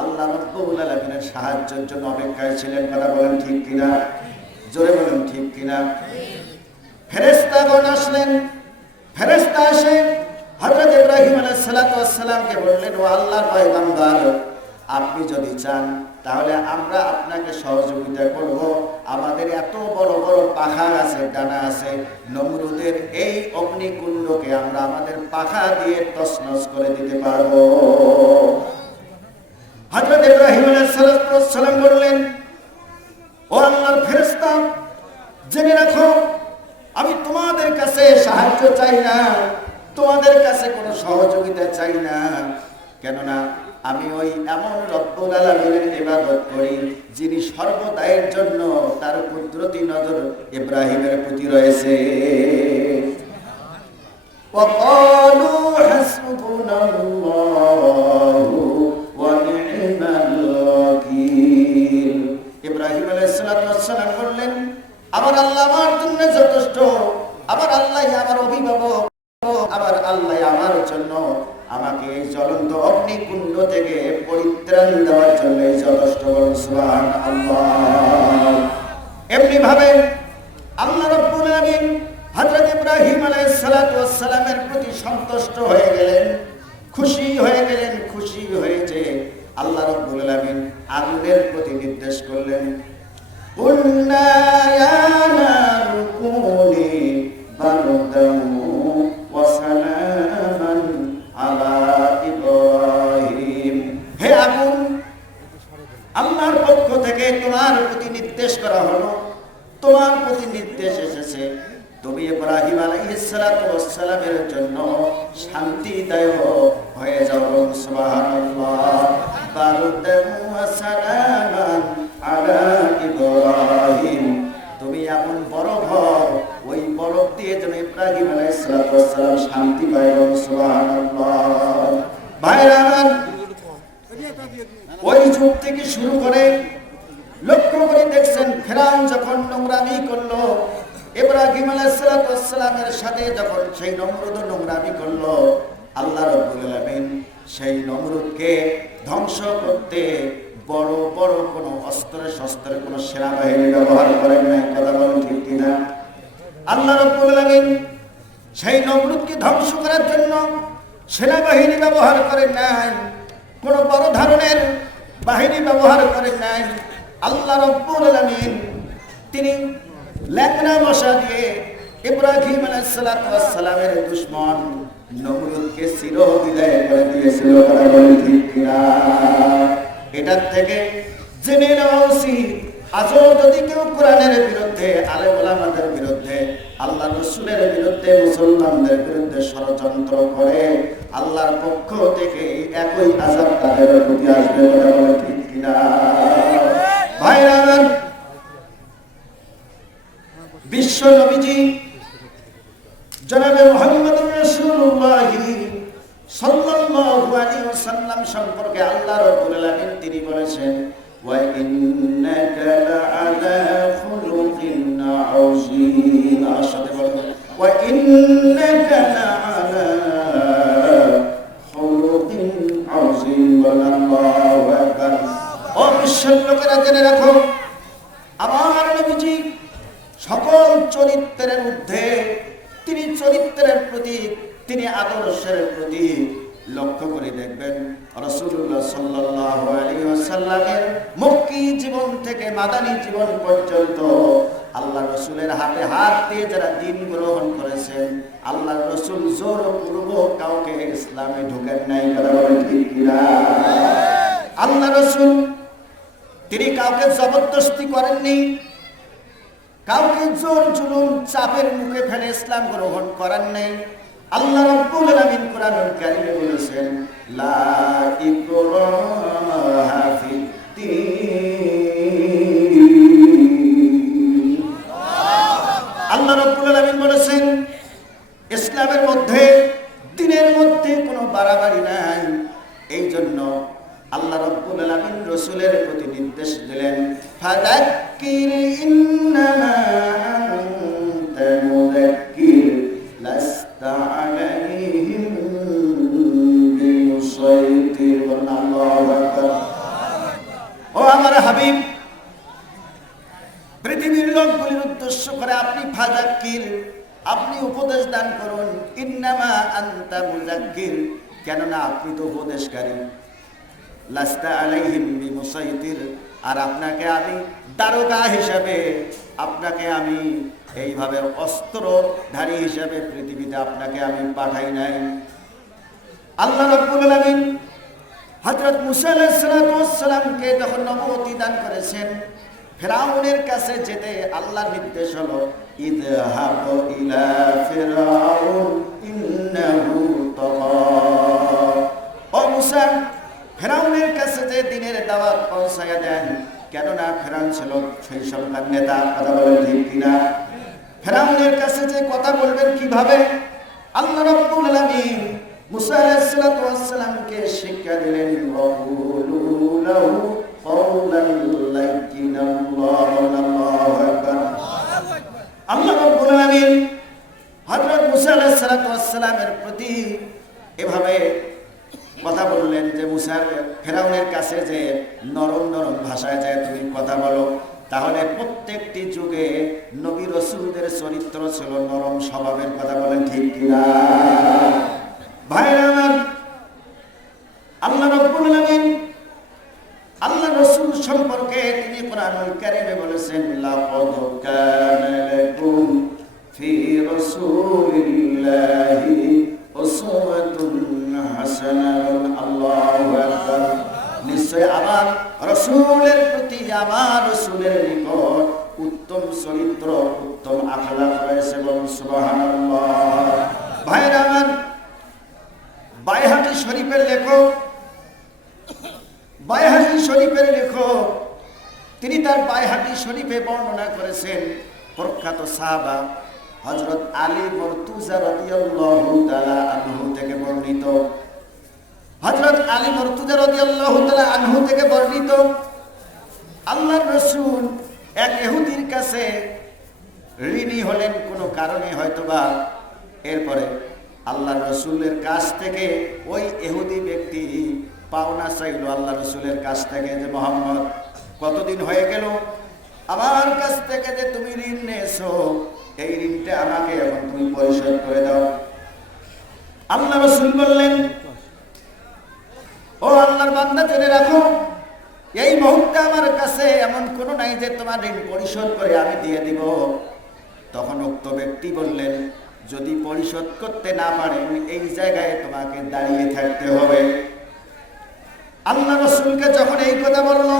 আল্লাহ রাব্বুল আলামিনের সাহায্যের জন্য অপেক্ষায় ছিলেন। কথা বলেন ঠিক কিনা? জোরে বলেন ঠিক কিনা? ফেরেশতাগণ আসলেন। ফেরেশতা এসে হযরত ইব্রাহিম আলাইহিস সালামকে বললেন, ও আল্লাহর পয়গম্বর, আপনি যদি চান তাহলে আমরা আপনাকে সহযোগিতা করব। আমাদের এত বড় বড় পাখা আছে, ডানা আছে, নমরুদের এই অগ্নিকুণ্ডকে আমরা আমাদের পাখা দিয়ে তছনছ করে দিতে পারবো। হযরত ইব্রাহিম আলাইহিস সালাম বললেন, ও আল্লাহর ফেরেশতা, জেনে রাখো, আমি তোমাদের কাছে সাহায্য চাই না, তোমাদের কাছে কোনো সহযোগিতা চাই না। কেননা আমি ওই এমন রব্বুল আলামিনের ইবাদত করি যিনি সর্বদায়ের জন্য তার কুদরতি নজর ইব্রাহিমের প্রতি রয়েছে। ওয়াকালু হাসবুনাল্লাহু ওয়া নি'মাল ওয়াকিল। ইব্রাহিম আলাইহিস সালাম বললেন, আমার আল্লাহ আমার জন্য যথেষ্ট, আমার আল্লাহ আমার অভিভাবক, আমার আল্লাহ আমার জন্য আমাকে এই জ্বলন্ত অগ্নিকুণ্ড থেকে পরিত্রাণ দেওয়ার জন্য যথেষ্ট। সুবহানাল্লাহ। এমনি ভাবে আল্লাহ রাব্বুল আলামিন হযরত ইব্রাহিম আলাইহিস সালামের প্রতি সন্তুষ্ট হয়ে গেলেন, খুশি হয়ে গেলেন। খুশি হয়েছে আল্লাহ রাব্বুল আলামিন আগুনের প্রতি নির্দেশ করলেন, কুল্না ইয়া নারু কুনি বারদান ওয়া সালামান আলা ইব্রাহিম। হে আগুন, আল্লাহর পক্ষ থেকে তোমার প্রতি নির্দেশ করা হলো, তোমার প্রতি নির্দেশ এসেছে, তুমি ইব্রাহিম আলাইহিস সালামের জন্য শান্তিদায়ক হয়ে যাও। সুবহানাল্লাহ। বারদান ওয়া সালামান আলা ইব্রাহিম। তুমি এমন বরফ হও, ওই বরফ দিয়ে যেন ইব্রাহিম আলাইহিস সালাম শান্তি পায়। সুবহানাল্লাহ। ভাইরা, ওই যুগ থেকে শুরু করে লক্ষ্য করে দেখছেন, ফেরাউন যখন নোংরামি করলো, ইব্রাহিম আলাইহিস সালামের সাথে যখন সেই নমরুদ নোংরামি করলো, আল্লাহ রাব্বুল আলামিন সেই নমরুদকে ধ্বংস করতে বড় বড় কোনো শস্ত্রের কোনো সেনাবাহিনী ব্যবহার করেন নাই। কথা বলেন ঠিক কিনা? আল্লাহ রাব্বুল আলামিন সেই নমরুদকে ধ্বংস করার জন্য সেনাবাহিনী ব্যবহার করেন নাই, কোনো বড় ধরনের বাহিনী ব্যবহার করেন নাই। আল্লাহ রাব্বুল আলামিন তিনি ল্যাংড়া মশা দিয়ে ইব্রাহিম আলাইহিস সালামের দুশমন নমরুদকে চির বিদায় করে দিয়েছিল। কথা বলেন ঠিক কিনা? এটার থেকে জেনে নেওয়া উচিত, আজও যদি কেউ কোরআনের বিরুদ্ধে, আলেম ওলামাদের বিরুদ্ধে, আল্লাহ রসুলের বিরুদ্ধে, মুসলমানদের বিরুদ্ধে ষড়যন্ত্র করে, আল্লাহর পক্ষ থেকে একই আযাব তাদের প্রতি আসবে। কথা বলেন ঠিক কিনা? ভাইরা আমার, বিশ্ব নবীজি জনাবে মুহাম্মদুর রাসূলুল্লাহ সাল্লাল্লাহু আলাইহি ওয়াসাল্লাম সম্পর্কে আল্লাহ রাব্বুল আলামিন তিনি বলেছেন, ওয়া ইন্নাকা লাআলা খুলুকিন আযীম। আশাতে বলেন, ওয়া ইন্নাকা লাআলা খুলুকিন আযীম। আল্লাহু আকবার। ও বিশ্বের লোকেরা জেনে রাখো, আমার নবীজি সকল চরিত্রের মধ্যে তিনি চরিত্রের প্রতীক, তিনি আদর্শের প্রতীক। লক্ষ্য করে দেখবেন রাসূলুল্লাহ সাল্লাল্লাহু আলাইহি ওয়াসাল্লামের মক্কি জীবন থেকে মাদানী জীবন পর্যন্ত আল্লাহ রসুলের হাতে হাত দিয়ে যারা দিন গ্রহণ করেছেন, আল্লাহ রসুল জোরপূর্বক কাউকে ইসলামে ঢোকেন নাই। কথা বলেন ঠিক কিনা? আল্লাহ রসুল তিনি কাউকে জবরদস্তি করেননি, কাউকে জোর জুলুম চাপের মুখে ফেলে ইসলাম গ্রহণ করেন নাই। আল্লাহ রাব্বুল আলামিন কোরআনুল কারীমে বলেছেন, লা ইকরাহা ফিদ্দীন। আল্লাহ রাব্বুল আলামিন বলেছেন ইসলামের মধ্যে, দ্বীনের মধ্যে কোনো বাড়াবাড়ি নাই। এই জন্য আল্লাহ রাব্বুল আলামিন রাসূলের প্রতি নির্দেশ দিলেন, ফাযাক্কির ইন্নামা আনতা মুযাক্কির লাস্তা আলাইহিম বিমুসাইতির। আল্লাহু আকবার। ও আমার হাবিব, পৃথিবীর লোকগুলির উদ্দেশ্য করে আপনি ফাযাক্কির, আপনি উপদেশ দান করুন। ইন্নামা আনতা মুযাক্কির, কেননা আপনি তো উপদেশকারী। লাস্তা আলাইহিম বিমুসাইতির, আর আপনাকে আমি দারোগা হিসাবে, আপনাকে আমি এইভাবে অস্ত্রধারী হিসাবে পৃথিবীতে আপনাকে আমি পাঠাই নাই। আল্লাহ রাব্বুল আলামিন হযরত মুসা আলাইহিস সালামকে যখন নবুয়তি দান করেছেন, ফিরআউনের কাছে যেতে আল্লাহর নির্দেশ হলো, ইযহাব ইলা ফিরআউন ইন্নাহু তাগা। ও মুসা, ফেরাউনের কাছে যে দিনের দাওয়াত পৌঁছায়া দেন, কেননা ফেরাউন ছিল সেই সরকার নেতা। কথা বলেন ঠিক কিনা? ফেরাউনের কাছে যে কথা বলবেন কিভাবে, আল্লাহ রাব্বুল আলামিন মুসা আলাইহিস সালামকে শিক্ষা দিলেন, ওয়াকুলু লাহু কওলান লাইয়িনা। আল্লাহু আকবার। আল্লাহ রাব্বুল আলামিন হযরত মুসা আলাইহিস সালামের প্রতি এভাবে কথা বললেন যে, মুসা, ফেরাউনের কাছে যে নরম নরম ভাষায় যায় তুমি কথা বলো। তাহলে প্রত্যেকটি যুগে নবী রাসূলদের চরিত্র ছিল নরম স্বভাবের। কথা বলেন ঠিক কিনা? ভাইরা আমার, আল্লাহ রাব্বুল আলামিন আল্লাহ রাসূল সম্পর্কে তিনি কোরআনুল কারীমে বলেছেন, লাকাদ কানা লাকুম ফি রাসূলিল্লাহি উসওয়াতুন হাসানাতুন। আল্লাহু আকবার। নিশ্চয় আমার রাসূলের প্রতি, আমার রাসূলের নিকট উত্তম চরিত্র, উত্তম আখলাক রয়েছে। বলুন সুবহানাল্লাহ। ভাইরা আমার, বাইহাকি শরীফের লেখক, বাইহাকি শরীফের লেখক তিনি তার বাইহাকি শরীফে বর্ণনা করেছেন, প্রখ্যাত সাহাবা হযরত আলী মুরতুজা রাদিয়াল্লাহু তাআলা আনহু থেকে বর্ণিত। হযরত আলী মুরতুজা রাদিয়াল্লাহু তাআলা আনহু থেকে বর্ণিত, আল্লাহর রাসূল এক ইহুদির কাছে ঋণী হলেন কোনো কারণে হয়তোবা। এরপরে আল্লাহ রসুলের কাছ থেকে ওই ইহুদি ব্যক্তি পাওনা চাইল আল্লাহ রসুলের কাছ থেকে, যে মোহাম্মদ কতদিন হয়ে গেল আমার কাছ থেকে যে তুমি ঋণ নিয়েছো, এই ঋণটা আমাকে এখন তুমি পরিশোধ করে দাও। আল্লাহ রসুল বললেন, ও আল্লাহর বান্দা, জেনে রাখো এই মুহূর্তে আমার কাছে এমন কোনো নাই যে তোমার ঋণ পরিশোধ করে আমি দিয়ে দিব। তখন উক্ত ব্যক্তি বললেন, যদি পরিশোধ করতে না পারেন এই জায়গায় তোমাকে দাঁড়িয়ে থাকতে হবে। আল্লাহ রসুলকে যখন এই কথা বলল,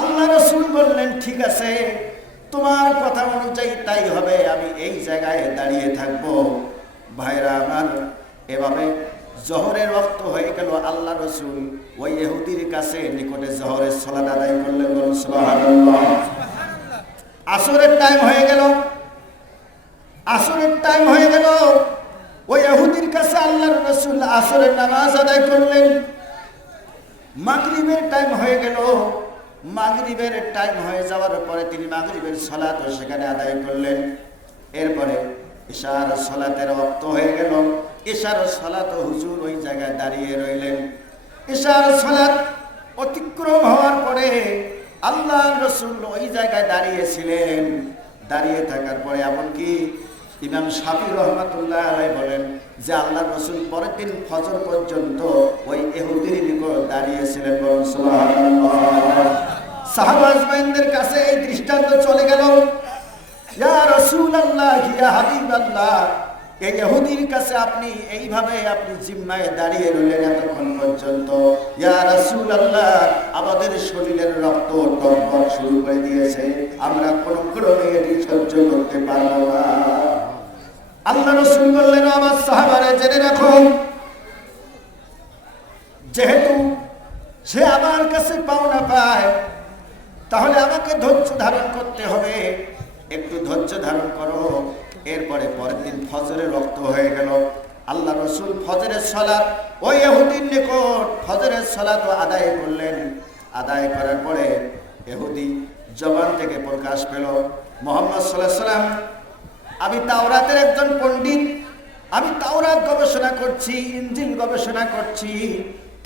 আল্লাহ রসুল বললেন, ঠিক আছে, তোমার কথা অনুযায়ী তাই হবে, আমি এই জায়গায় দাঁড়িয়ে থাকবো। ভাইরা আমার, এভাবে জোহরের ওয়াক্ত হয়ে গেল। আল্লাহ রসুল ওই ইহুদির কাছে নিকটে জোহরের সালাত আদায় করলেন। বলুন সুবহানাল্লাহ। আসরের টাইম হয়ে গেল, আসরের টাইম হয়ে গেল। ওই ইহুদির কাছে আল্লাহর রাসূল আসরের নামাজ আদায় করলেন। মাগরিবের টাইম হয়ে গেল। মাগরিবের টাইম হয়ে যাওয়ার পরে তিনি মাগরিবের সালাতও সেখানে আদায় করলেন। এরপরে ইশার সালাতের ওয়াক্ত হয়ে গেল। ইশার সালাত হুজুর ওই জায়গায় দাঁড়িয়ে রইলেন। ইশার সালাত অতিক্রম হওয়ার পরে আল্লাহর রাসূল ওই জায়গায় দাঁড়িয়েছিলেন। দাঁড়িয়ে থাকার পরে এমনকি ইমাম শাফি রহমাতুল্লাহ আলাইহি বলেন যে আল্লাহর রাসূল পরের দিন ফজর পর্যন্ত ওই ইহুদির নিকট দাঁড়িয়েছিলেন। বলুন সুবহানাল্লাহ। সাহাবা আজমাইনদের কাছে এই দৃষ্টান্ত চলে গেল। ইয়া রাসূলুল্লাহ, ইয়া হাবিবাল্লাহ, এই ইহুদির কাছে আপনি এইভাবে আপনি জিম্মায় দাঁড়িয়ে রইলেন এতক্ষণ পর্যন্ত। ইয়া রাসূলুল্লাহ, আমাদের শরীরের রক্ত টকবক শুরু করে দিয়েছে, আমরা কোনো ক্রমে এটি সহ্য করতে পারবো না। আল্লাহ রাসূল বললেন, আমার সাহাবারা জেনে রাখো, যেহেতু সে আমার কাছে পাওনা পায়, তাহলে আমাকে ধৈর্য ধারণ করতে হবে। একটু ধৈর্য ধারণ করো। এরপরে পরের দিন ফজরের ওয়াক্ত হয়ে গেল। আল্লাহ রসুল ফজরের সালাত ওই ইহুদির নিকট ফজরের সালাত আদায় করলেন। আদায় করার পরে ইহুদি জবান থেকে প্রকাশ পেল, মুহাম্মদ সাল্লাল্লাহু আলাইহি ওয়াসাল্লাম, আমি তাওরাতের একজন পণ্ডিত, আমি তাওরাত গবেষণা করছি, ইনজিল গবেষণা করছি।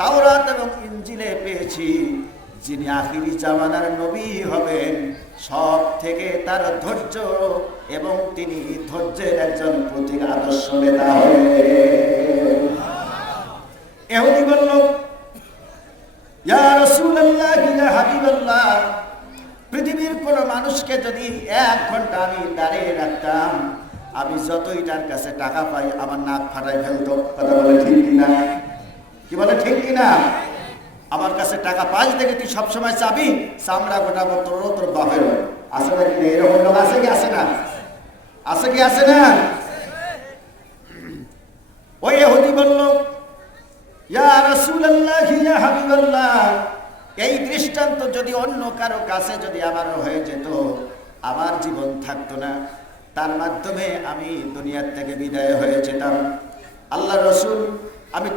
তাওরাত এবং ইনজিলে পেয়েছি যিনি আখিরি জামানার নবী হবেন, সব থেকে তার ধৈর্য এবং তিনি ধৈর্যের একজন প্রতীক, আদর্শ নেতা হবেন। ইহুদি বলল, ইয়া রাসূলুল্লাহ, ইয়া হাবিবাল্লাহ, পৃথিবীর কোন মানুষকে যদি 1 ঘন্টা আমি দাঁড়িয়ে রাখতাম, আমি যতই তার কাছে টাকা পাই আমার নাক ফাটাই ফেলতো। কথা বলে ঠিক কিনা? কি বলে ঠিক কিনা? আমার কাছে টাকা পাঁচ দেখে তুই সবসময় চাবি, চামড়া গোটাবো তোর বাপের। আছে না কি? এরকম লোক আছে কি? আছে না? আছে কি? আছে না? ওই ইহুদি বলল, ইয়া রাসূলুল্লাহ, ইয়া হাবিবাল্লাহ, এই দৃষ্টান্ত যদি অন্য কারো কাছে যদি আমার হয়ে যেত, আমার জীবন থাকতো না, তার মাধ্যমে আমি দুনিয়ার থেকে বিদায় হয়ে যেতাম। আল্লাহ রসুল, আমি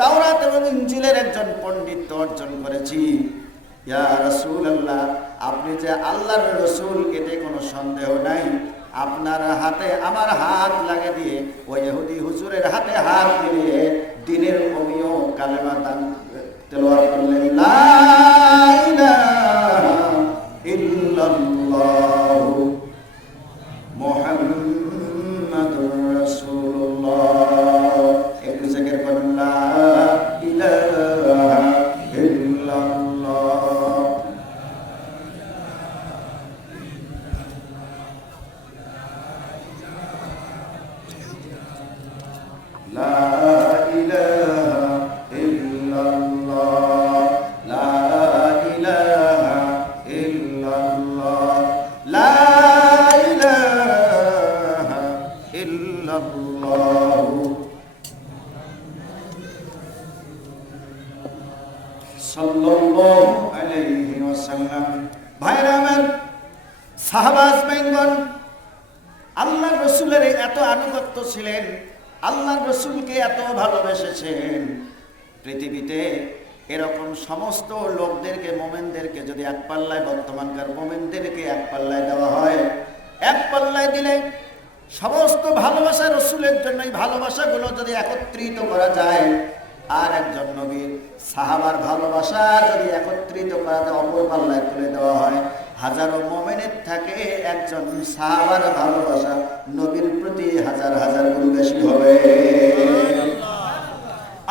তাওরাত এবং ইনজিলের একজন পণ্ডিত অর্জন করেছি। ইয়া রাসূলুল্লাহ, আপনি যে আল্লাহর রসুল এতে কোনো সন্দেহ নাই। আপনার হাতে আমার হাত লাগে দিয়ে ওই ইহুদি হুজুরের হাতে হাত দিয়ে দ্বীনের অমিয় কালেমা দান তেলাওয়াত করলেন, লা ইলাহা ইল্লাল্লাহু মুহাম্মাদুর রাসূলুল্লাহ। একটু জিকির করুন, লা ইলাহা ইল্লাল্লাহ। লা ইলাহা ইল্লাল্লাহ, লা ইলাহা ইল্লাল্লাহ, লা ইলাহা ইল্লাল্লাহ। সাল্লাল্লাহু আলাইহি ওয়াসাল্লাম। ভাইরা আমার, সাহাবা আজমাইনগণ আল্লাহর রাসূলের এত আনুগত্য ছিলেন, আল্লাহর রাসূলকে এত ভালোবেসেছেন। পৃথিবীতে এরকম সমস্ত লোকদেরকে, মোমেনদেরকে যদি এক পাল্লায়, বর্তমানকার মোমেনদেরকে এক পাল্লায় দেওয়া হয়, এক পাল্লায় দিলে সমস্ত ভালোবাসা রসুলের জন্য এই ভালোবাসাগুলো যদি একত্রিত করা যায়, আর একজন নবীর সাহাবার ভালোবাসা যদি একত্রিত করা যায়, অপর পাল্লায় তুলে দেওয়া হয়, হাজারো মুমিনের থাকে একজন সাহাবার ভালোবাসা নবীর প্রতি হাজার হাজার গুণ বেশি হবে।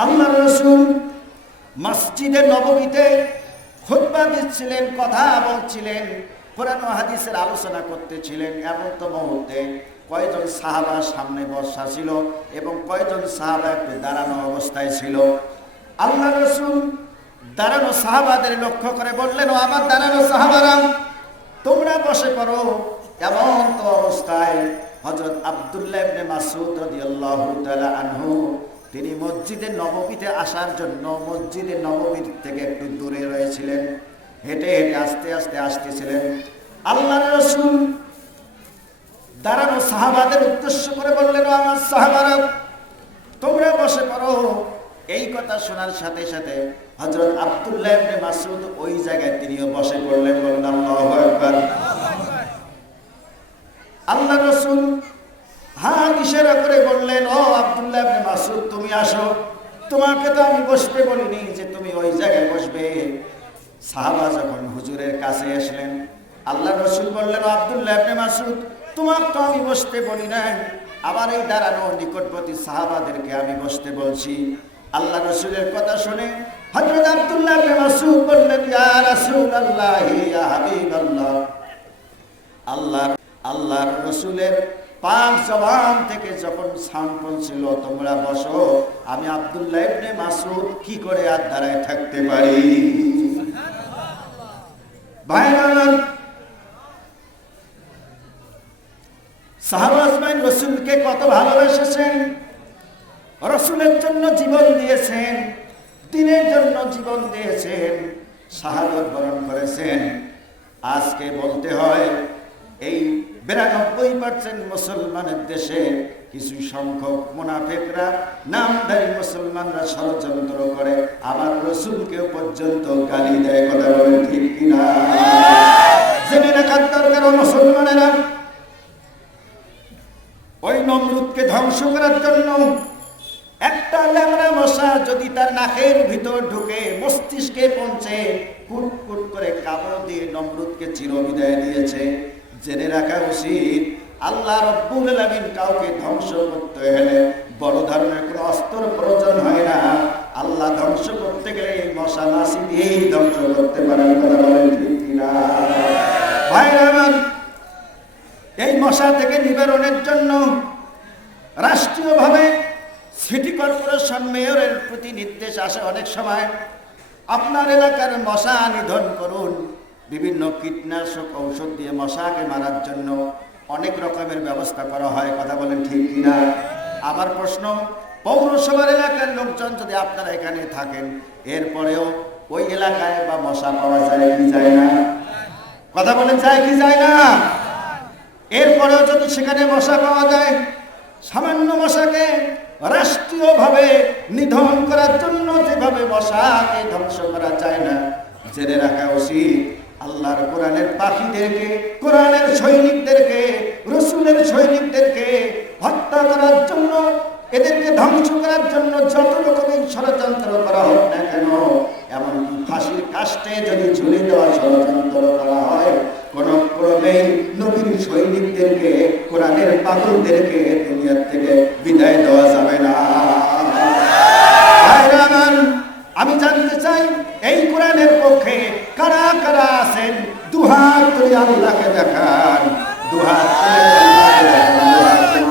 আল্লাহর রাসূল মসজিদে নববীতে খুতবা দিচ্ছিলেন, কথা বলছিলেন, কোরআন ও হাদিসের আলোচনা করতেছিলেন। এমন তো মুহূর্তে কয়জন সাহাবা সামনে বসা ছিল এবং কয়জন সাহাবা একটু দাঁড়ানো অবস্থায় ছিল। আল্লাহর রাসূল দাঁড়ানো সাহাবাদের লক্ষ্য করে বললেন, ও আমার দাঁড়ানো সাহাবারা, তোমরা বসে পড়ো। এমন তো অবস্থায় হযরত আব্দুল্লাহ ইবনে মাসউদ রাদিয়াল্লাহু তাআলা আনহু তিনি মসজিদে নববীতে আসার জন্য মসজিদে নববীর থেকে একটু দূরে রয়েছিলেন, হেঁটে হেঁটে আস্তে আস্তে আসতেছিলেন। আল্লাহর রাসূল দাঁড়ানো সাহাবাদের উদ্দেশ্য করে বললেন, আমার সাহাবারা, তোমরা বসে পড়ো। এই কথা শোনার সাথে সাথে হযরত আব্দুল্লাহ ইবনে মাসউদ ওই জায়গায় তিনিও বসে পড়লেন। বললেন আল্লাহু আকবার। আল্লাহ রাসূল হাত ইশারা করে বললেন, ও আব্দুল্লাহ ইবনে মাসউদ, তুমি আসো। তোমাকে তো আমি বসতে বলিনি যে তুমি ওই জায়গায় বসবে। সাহাবা যখন হুজুরের কাছে আসলেন, আল্লাহ রাসূল বললেন, ও আব্দুল্লাহ ইবনে মাসউদ, তোমার তো আমি বসতে বলি না, আবার এই দাঁড়ানো নিকটবর্তী সাহাবাদেরকে আমি বসতে বলছি। আল্লাহ রাসূলের কথা শুনে হযরত আব্দুল্লাহ ইবনে মাসউদ বললেন, ইয়া রাসূলুল্লাহ, ইয়া হাবিবাল্লাহ, আল্লাহর রাসূলের পাক জবান থেকে যখন সাউন্ড পৌঁছল, তোমরা বসো, আমি আব্দুল্লাহ ইবনে মাসউদ কি করে আর দাঁড়ায় থাকতে পারি? ভাইরা, সাহাবা আজমাইন রাসূলকে কত ভালোবেসেছেন, রাসূলের জন্য জীবন দিয়েছেন, দ্বীনের জন্য জীবন দিয়েছেন, শাহাদাত বরণ করেছেন। আজকে বলতে হয় এই 92% মুসলমানের দেশে কিছু সংখ্যক মুনাফিকরা, নামধারী মুসলমানরা ষড়যন্ত্র করে আবার রাসূলকেও পর্যন্ত গালি দেয়। কথা বলেন ঠিক কিনা? জেনে রাখার দরকার মুসলমানেরা, ওই নমরুদকে ধ্বংস করার জন্য একটা ল্যাংড়া মশা যদি তার নাকের ভিতর ঢুকে মস্তিষ্কে পৌঁছে কুট কুট করে কামড় দিয়ে নমরুদকে চিরবিদায় দিয়েছে। জেনে রাখা উচিত, আল্লাহ রাব্বুল আলামিন কাউকে ধ্বংস করতে হলে বড় ধরনের কোনো অস্ত্র প্রয়োজন হয় না। আল্লাহ ধ্বংস করতে গেলে এই মশা মাছি দিয়েই ধ্বংস করতে পারেন। কথা বলেন ঠিক কিনা? ভাইরা আমার, এই মশা থেকে নিবারণের জন্য রাষ্ট্রীয়ভাবে সিটি কর্পোরেশন মেয়রের প্রতি নির্দেশ আসে অনেক সময়, আপনার এলাকার মশা নিধন করুন। বিভিন্ন কীটনাশক ঔষধ দিয়ে মশাকে মারার জন্য অনেক রকমের ব্যবস্থা করা হয়। কথা বলেন ঠিক কিনা? আমার প্রশ্ন, পৌরসভার এলাকার লোকজন যদি আপনারা এখানে থাকেন, এরপরেও ওই এলাকায় বা মশা পাওয়া যায় কি যায় না? কথা বলেন, যায় কি যায় না? এরপরেও যদি সেখানে মশা পাওয়া যায়, সামান্য মশাকে রাষ্ট্রীয়ভাবে নিধন করার জন্য যেভাবে মশাকে ধ্বংস করা যায় না, জেনে রাখা উচিত আল্লাহর কোরআনের পাখিদেরকে, কোরআনের সৈনিকদেরকে, রাসূলের সৈনিকদেরকে হত্যা করার জন্য, এদেরকে ধ্বংস করার জন্য যত রকমের ষড়যন্ত্র করা হোক না কেন, এমনকি ফাঁসির কাস্টে যদি ঝুলে দেওয়া ষড়যন্ত্র করা হয়, কোন ক্রমেই নবীর সৈনিকদেরকে, কোরআনের পাগলদেরকে দুনিয়ার থেকে বিদায় দেওয়া যাবে না। আমি জানতে চাই, এই কোরআনের পক্ষে কারা কারা আছেন? দুহাত তুলে আল্লাহকে দেখান, দুহাত তুলে আল্লাহকে দেখান।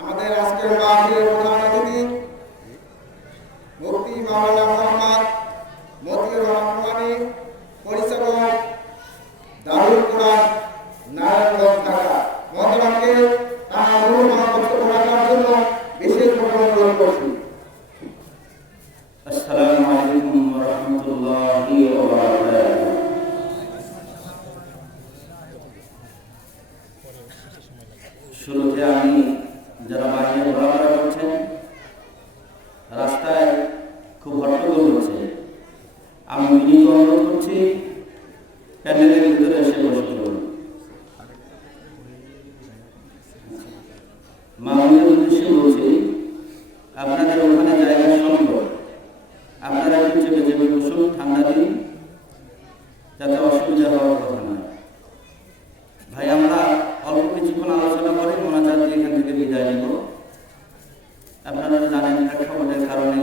আমাদের আজকের মাহফিলের প্রধান অতিথি মুফতি মাওলানা মোহাম্মদ মতিউর রহমানী, পরিচালক দারুল কোরআন নারায়ণগঞ্জ ঢাকা মহতরামকে তার মূল্যবান বক্তব্য রাখার জন্য বিশেষভাবে অনুরোধ করছি। আসসালামু আলাইকুম ওয়া রাহমাতুল্লাহি ওয়া বারাকাতুহু। শুরুতে আমি যারা বাইরে ঘোরাফেরা করছেন, রাস্তায় খুব হট্টগোল হচ্ছে, আমি বিনীত অনুরোধ করছি প্যান্ডেলের ভিতরে এসে বসে পড়ুন। মামুনের উদ্দেশ্যে বলছি, আপনাদের ওখানে জায়গা সংকট, আপনারা একটু চেপে চেপে বসুন, ঠান্ডা দিন, যাতে অসুবিধা হওয়ার কথা নয়। ভাই, আমরা অল্প কিছুক্ষণ আলোচনা করে মোনাজাত দিয়ে এখান থেকে বিদায় নেব। আপনারা জানেন প্রেক্ষাপটের কারণে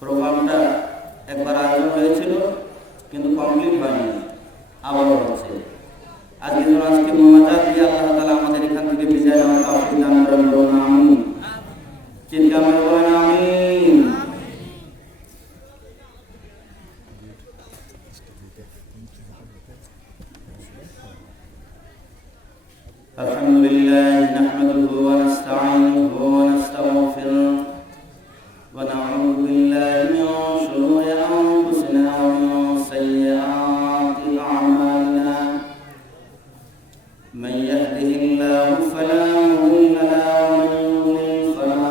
প্রোগ্রামটা একবার আয়োজন হয়েছিল কিন্তু কমপ্লিট হয়নি, আবারও হচ্ছে। আজকে মোনাজাত দিয়ে আল্লাহ তাআলা আমাদের এখান থেকে বিদায় নেওয়ার তৌফিক দান করেন, বলুন আমিন। চিৎকার করে বলেন আমিন। আলহামদুলিল্লাহ নাহমাদুহু ওয়া নাস্তাঈনুহু ওয়া নাস্তাগফিরুহ ওয়া নাউযু বিল্লাহি মিন শুরুরি আনফুসিনা ওয়া মিন সাইয়্যাতি আ'মালিনা। মান ইয়াহদিহিল্লাহু ফালা মুদিল্লা লাহু ওয়া মান يضلل فلا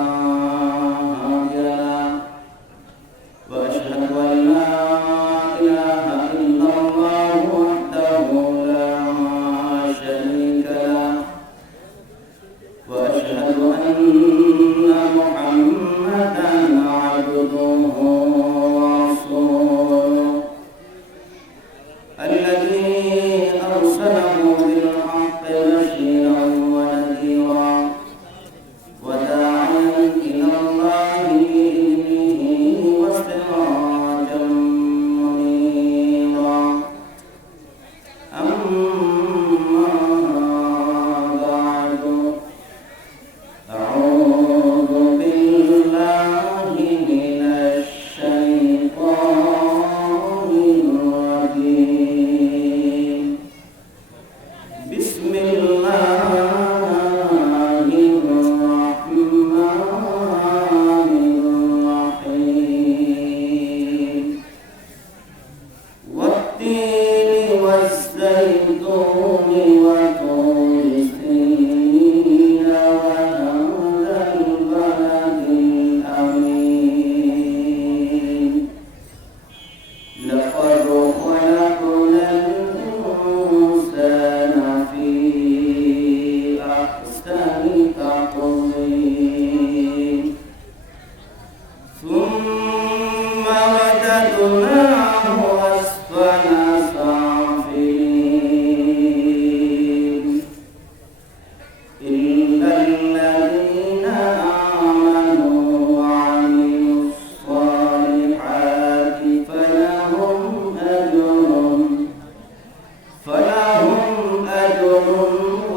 هادي له وأشهد أن لا إله إلا الله وحده لا شريك له وأشهد أن محمدا عبده ورسوله الذي أرسله بالحق بشيرا ونذيرا وداعيا إلى الله بإذنه وسراجا منيرا. أما بعد، أعوذ بالله من الشيطان الرجيم. بسم الله الرحمن الرحيم. والتين والزيتون وطور سينين وهذا البلد الأمين. لقد خلقنا الإنسان في أحسن تقويم ثم رددناه أسفل سافلين إلا الذين آمنوا وعملوا الصالحات فلهم أجر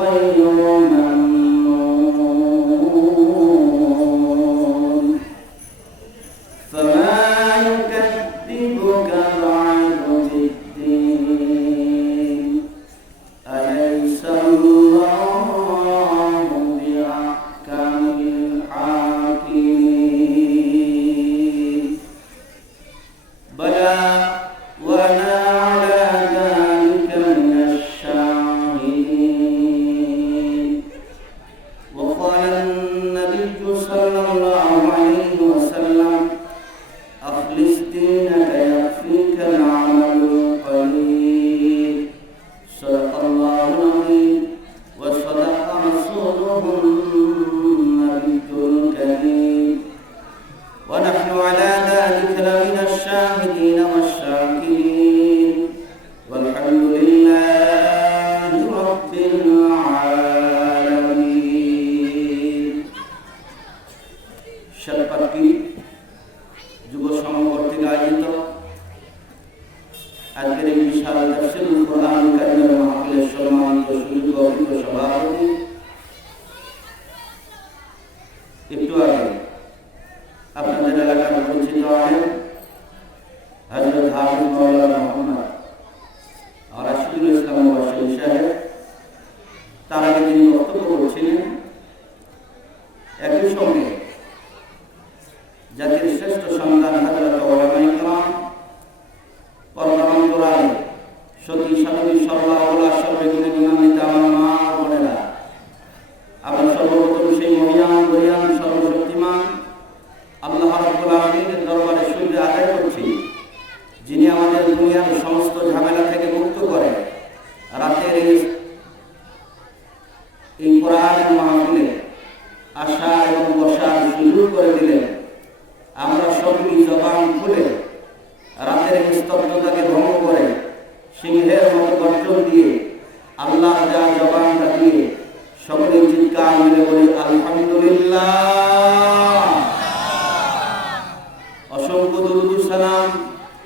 غير ممنون. فما يكذبك بعد بالدين؟ أليس الله بأحكم الحاكمين؟ بلى وأنا على ذلك من الشاهدين. وقال النبي صلى الله عليه وسلم: أخلص دينك يكفيك العمل القليل. صدق الله العظيم وصدق رسوله النبي الكريم، ونحن على ذلك لمن الشاهدين والشاكرين، والحمد لله رب العالمين. শেরপাটকি যুব সংঘ কর্তৃক আয়োজিত আজকের এই বিশাল তাফসীরুল কোরআন কারীমের মাহফিলের সম্মানিত সুযোগ্য সভাপতি সতী সাধী সর্বাবলা সর্বগুণে গুণান্বিত আমার মা ও বোনেরা, আবার সর্বপ্রথম সেই মহিয়ান গরিয়ান সর্বশক্তিমান আল্লাহ রাব্বুল আলামিনের দরবারে শুকরিয়া আদায় করছি, যিনি আমাদের দুনিয়ার সমস্ত ঝামেলা থেকে মুক্ত করে রাতের এই কোরআনের মাহফিলে আসা এবং বসার সুযোগ করে দিলেন। আমরা সবই জবান খুলে রাতের স্তব্ধতাকে ভঙ্গ করে সিংহের মতো গর্জন দিয়ে আল্লাহ যা জবানটা দিয়ে সকলে চিৎকার মিলে বলি আলহামদুলিল্লাহ। অসংখ্য দুরূদ সালাম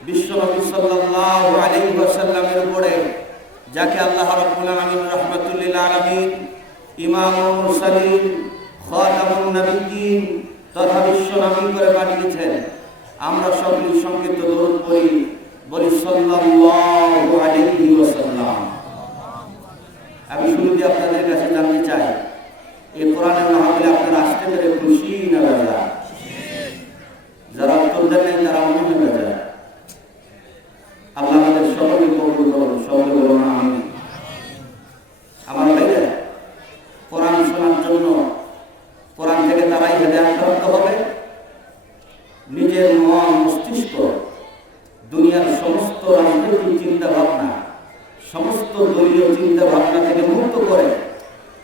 বিশ্বনবী সাল্লাল্লাহু আলাইহি ওয়াসাল্লামের উপরে, যাকে আল্লাহ রাব্বুল আলামিন রাহমাতুল লিল আলামিন, ইমামুল মুরসালিন, খাতামুন নবিয়্যিন তথা বিশ্বনবী করে পাঠিয়েছেন। আমরা সকলে সংক্ষিপ্ত দরুদ পড়ি, বলি সাল্লাল্লাহু আলাইহি ওয়াসাল্লাম। আমি শুরুতে আপনাদের কাছে জানতে চাই, এই কোরআনের মাহফিলে আপনারা আসতে পেরে খুশি না বেজা? যারা উত্তর দেন নাই তারা মনে হয় বেজা। আল্লাহ আমাদের সকলকে কবুল করুন, সকলে বলুন আমিন। আমার ভাইরা, কোরআন শোনার জন্য কোরআন থেকে তারাই হেদায়েত প্রাপ্ত হবে, নিজের মন মস্তিষ্ক দুনিয়ার সমস্ত রাজনৈতিক চিন্তা ভাবনা, সমস্ত দলীয় চিন্তা ভাবনা থেকে মুক্ত করে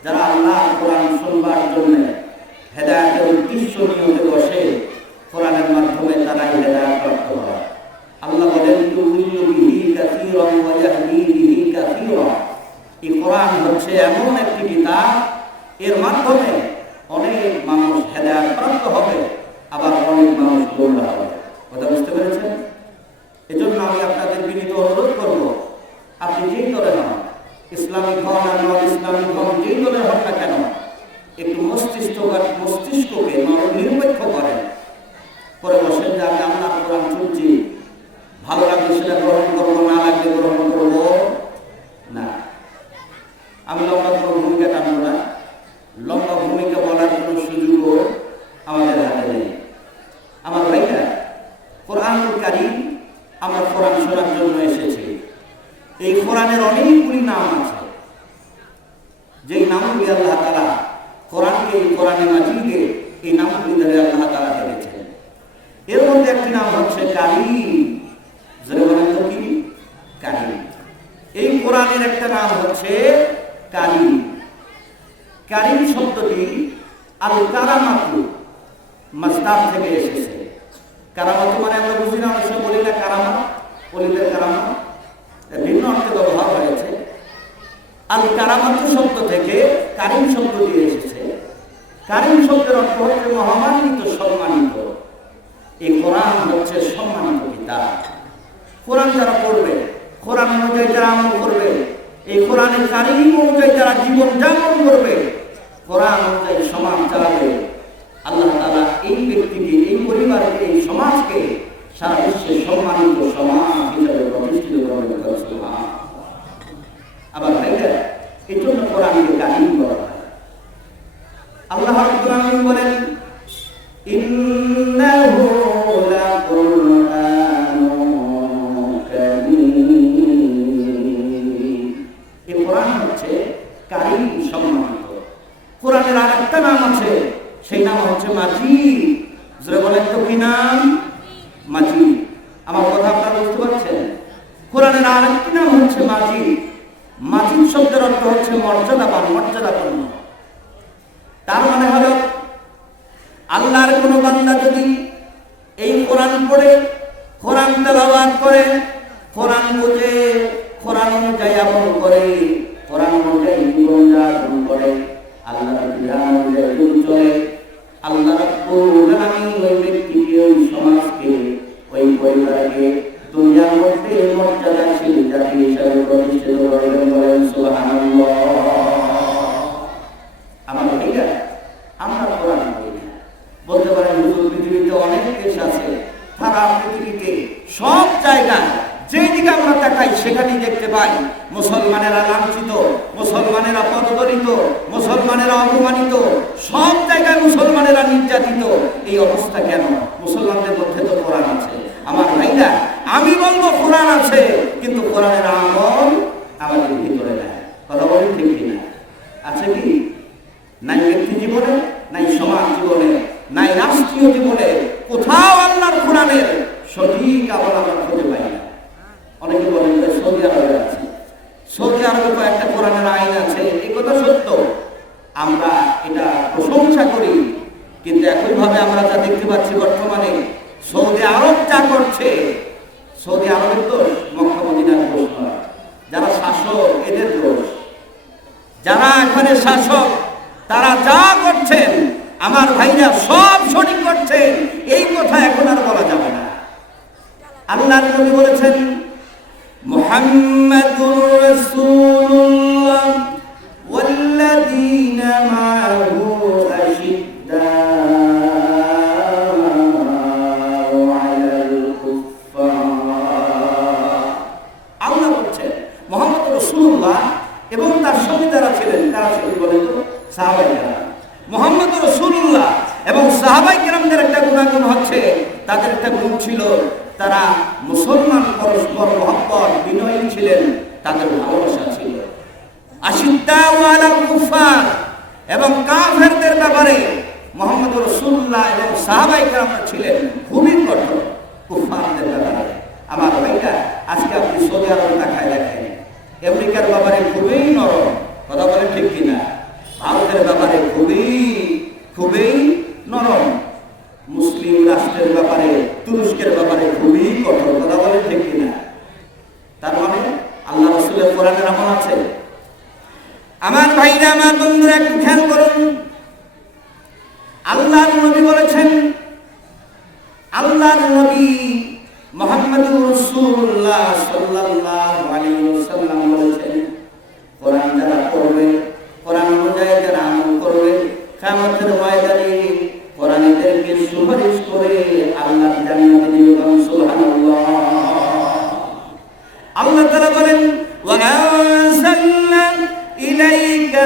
যারা আল্লাহ কোরআন শুনবার জন্য হেদায়েতের উদ্দেশ্য নিয়ে বসে, কোরআনের মাধ্যমে তারাই হেদায়েত প্রাপ্ত হয়। আল্লাহ বলেন ইউযিল্লু বিহি কাসীরান ওয়া ইয়াহদি বিহি কাসীরান। এই কোরআন হচ্ছে এমন একটি কিতাব, এর মাধ্যমে অনেক মানুষ হেদায়েত প্রাপ্ত হবে, আবার অনেক মানুষ গোমরাহ হবে। কথা বুঝতে পেরেছেন? এজন্য আমি আপনাদের বিনীত অনুরোধ করব, আপনি যেই দলের হন, ইসলামিক হন আর নন ইসলামিক হন, যেই দলের হন না কেন, একটু মস্তিষ্ককে নিরপেক্ষ করেন, করে বসেন যে আমি আল্লাহর কোরআন শুনছি, ভালো লাগলে সেটা গ্রহণ করবো, না লাগলে গ্রহণ করবো না। আমি লম্বা কোনো ভূমিকা টানবো না, লম্বা ভূমিকা বলার কোনো সুযোগও আমাদের হাতে নেই। আমার ভাইরা, কোরআনুল কারীম, আমরা কোরআন শোনার জন্য এসেছি। এই কোরআনের অনেকগুলি নাম আছে, যেই নামগুলি আল্লাহ তাআলা কোরআনকে, কোরআনে মাজিদে এই নামগুলি ধরে আল্লাহ তাআলা রেখেছেন। এর মধ্যে একটি নাম হচ্ছে কারীম। যারা বলেন তো কি কারীম? এই কোরআনের একটা নাম হচ্ছে কারীম। কারীম শব্দটি আল কারামাতু মাসদার থেকে এসেছে। কারামাতু মানে আমরা বুঝি না, অনেক সময় বলি না কারামা, বলিতে কারামা, ভিন্ন অর্থে ব্যবহার হয়েছে। আল কারামাতু শব্দ থেকে কারীম শব্দটি এসেছে। কারীম শব্দের অর্থ হচ্ছে মহামান্বিত, সম্মানিত। এই কোরআন হচ্ছে সম্মানিত কিতাব। কোরআন যারা পড়বে, কোরআন অনুযায়ী যারা আমল করবে, এই কোরআনের কারীম অনুযায়ী যারা জীবন যাপন করবে, কোরআন অনুযায়ী সমাজ চালাবে, আল্লাহ তাআলা এই ব্যক্তিকে, এই পরিবারকে, এই সমাজকে সারা বিশ্বে সম্মানিত সমাজ হিসাবে প্রতিষ্ঠিত করবেন। আবার ভাইরা, এই জন্য কোরআনকে কারীম বলা হয়। আল্লাহ রাব্বুল আলামিন বলেন ইন্নাহু লাকুরআনুন কারীম। এই কোরআন হচ্ছে কারীম, সম্মানিত। কোরআনের আরেকটা নাম আছে, সেই নাম হচ্ছে মাজিদ। যারা বলেন তো কি নাম? মাজিদ। আমার কথা আপনারা বুঝতে পারছেন? কোরআনের আরেকটি নাম হচ্ছে মাজিদ। মাজিদ শব্দের অর্থ হচ্ছে মর্যাদাবান, মর্যাদাপূর্ণ। তার মানে হলো আল্লাহর কোন বান্দা যদি এই কোরআন পড়ে, কোরআন তেলাওয়াত করে, কোরআন বুঝে, কোরআন অনুযায়ী আমল করে, কোরআন অনুযায়ী জীবন যাপন করে, আল্লাহর বিধান অনুযায়ী চলে, আল্লাহ রাব্বুল আলামিন ওই ব্যক্তিকে, ওই সমাজকে, ওই পরিবারকে দুনিয়ার মধ্যে মর্যাদাশীল জাতি হিসাবে প্রতিষ্ঠিত করবেন। বলেন সুবহানাল্লাহ। আমার ভাইরা, আমরা কোরআন পড়ি না। বলতে পারেন হুজুর, পৃথিবীতে অনেক দেশ আছে, সারা পৃথিবীতে সব জায়গায় যেদিকে আমরা তাকাই সেখানেই দেখতে পাই মুসলমানেরা লাঞ্ছিত, মুসলমানেরা পদদলিত, মুসলমানেরা অপমানিত, সব জায়গায় মুসলমানেরা নির্যাতিত। এই অবস্থা কেন? মুসলমানদের মধ্যে তো কোরআন আছে। আমার ভাইরা, আমি বলবো কোরআন আছে, কিন্তু কোরআনের আমল কোরআনের আইন আছে, এই কথা সত্য, আমরা এটা প্রশংসা করি। কিন্তু একইভাবে আমরা যা দেখতে পাচ্ছি বর্তমানে সৌদি আরব যা করছে, সৌদি আরবের দোষ, মক্কা মদিনার দোষ নয়। যারা শাসক এদের দোষ, যারা এখানে শাসক তারা যা করছেন আমার ভাইরা সব সঠিক করছেন, এই কথা এখন আর বলা যাবে না। আল্লাহর নবী বলেছেন মুহাম্মাদুর রাসূলুল্লাহ ওয়াল্লাযীনা মা'আহু আশিদ্দাউ আলাল কুফফার। আল্লাহ বলছেন মুহাম্মদ রাসূলুল্লাহ এবং তার সঙ্গে যারা ছিলেন, তারা ছিলেন বলেন তো সাহাবায়ে কেরাম। মুহাম্মদ রাসূলুল্লাহ এবং সাহাবায়ে কেরামদের একটা গুণাগুণ হচ্ছে, তাদের একটা গুণ ছিল তারা মুসলমান পরস্পর মহব্বত বিনয়ী ছিলেন, তাদের ভালোবাসা ছিল। আশিদ্দাউ আলাল কুফফার, এবং কাফেরদের ব্যাপারে মুহাম্মদ রাসূলুল্লাহ এবং সাহাবায়ে কেরামরা ছিলেন খুবই কঠোর কুফফারদের ব্যাপারে। আমার ভাইরা আজকে আপনি সৌদি আরব তাকায় দেখেন, আমেরিকার ব্যাপারে খুবই নরম, কথা বলে ঠিক কিনা? ভারতের ব্যাপারে খুবই নরম, মুসলিম রাষ্ট্রের ব্যাপারে, তুরস্কের ব্যাপারে খুবই কঠোর, কথা বলে ঠিক কিনা? তার মানে আল্লাহ রাসূলের কোরআনের আমল আছে। আমার ভাইরা, আমার বন্ধুরা, একটু খেয়াল করুন। আল্লাহর নবী বলেছেন, আল্লাহর নবী মুহাম্মদুর রাসূলুল্লাহ সাল্লাল্লাহু আলাইহি ওয়াসাল্লাম বলেছেন, কোরআন যারা পড়বে, কোরআন অনুযায়ী যারা আমল করবে, কিয়ামতের ময়দানে কোরআন এদেরকে সুপারিশ করে আল্লাহ জান্নাতে দিবেন। সুবহানাল্লাহ। আল্লাহ তাআলা বলেন ওয়া আনজালনা ইলাইকা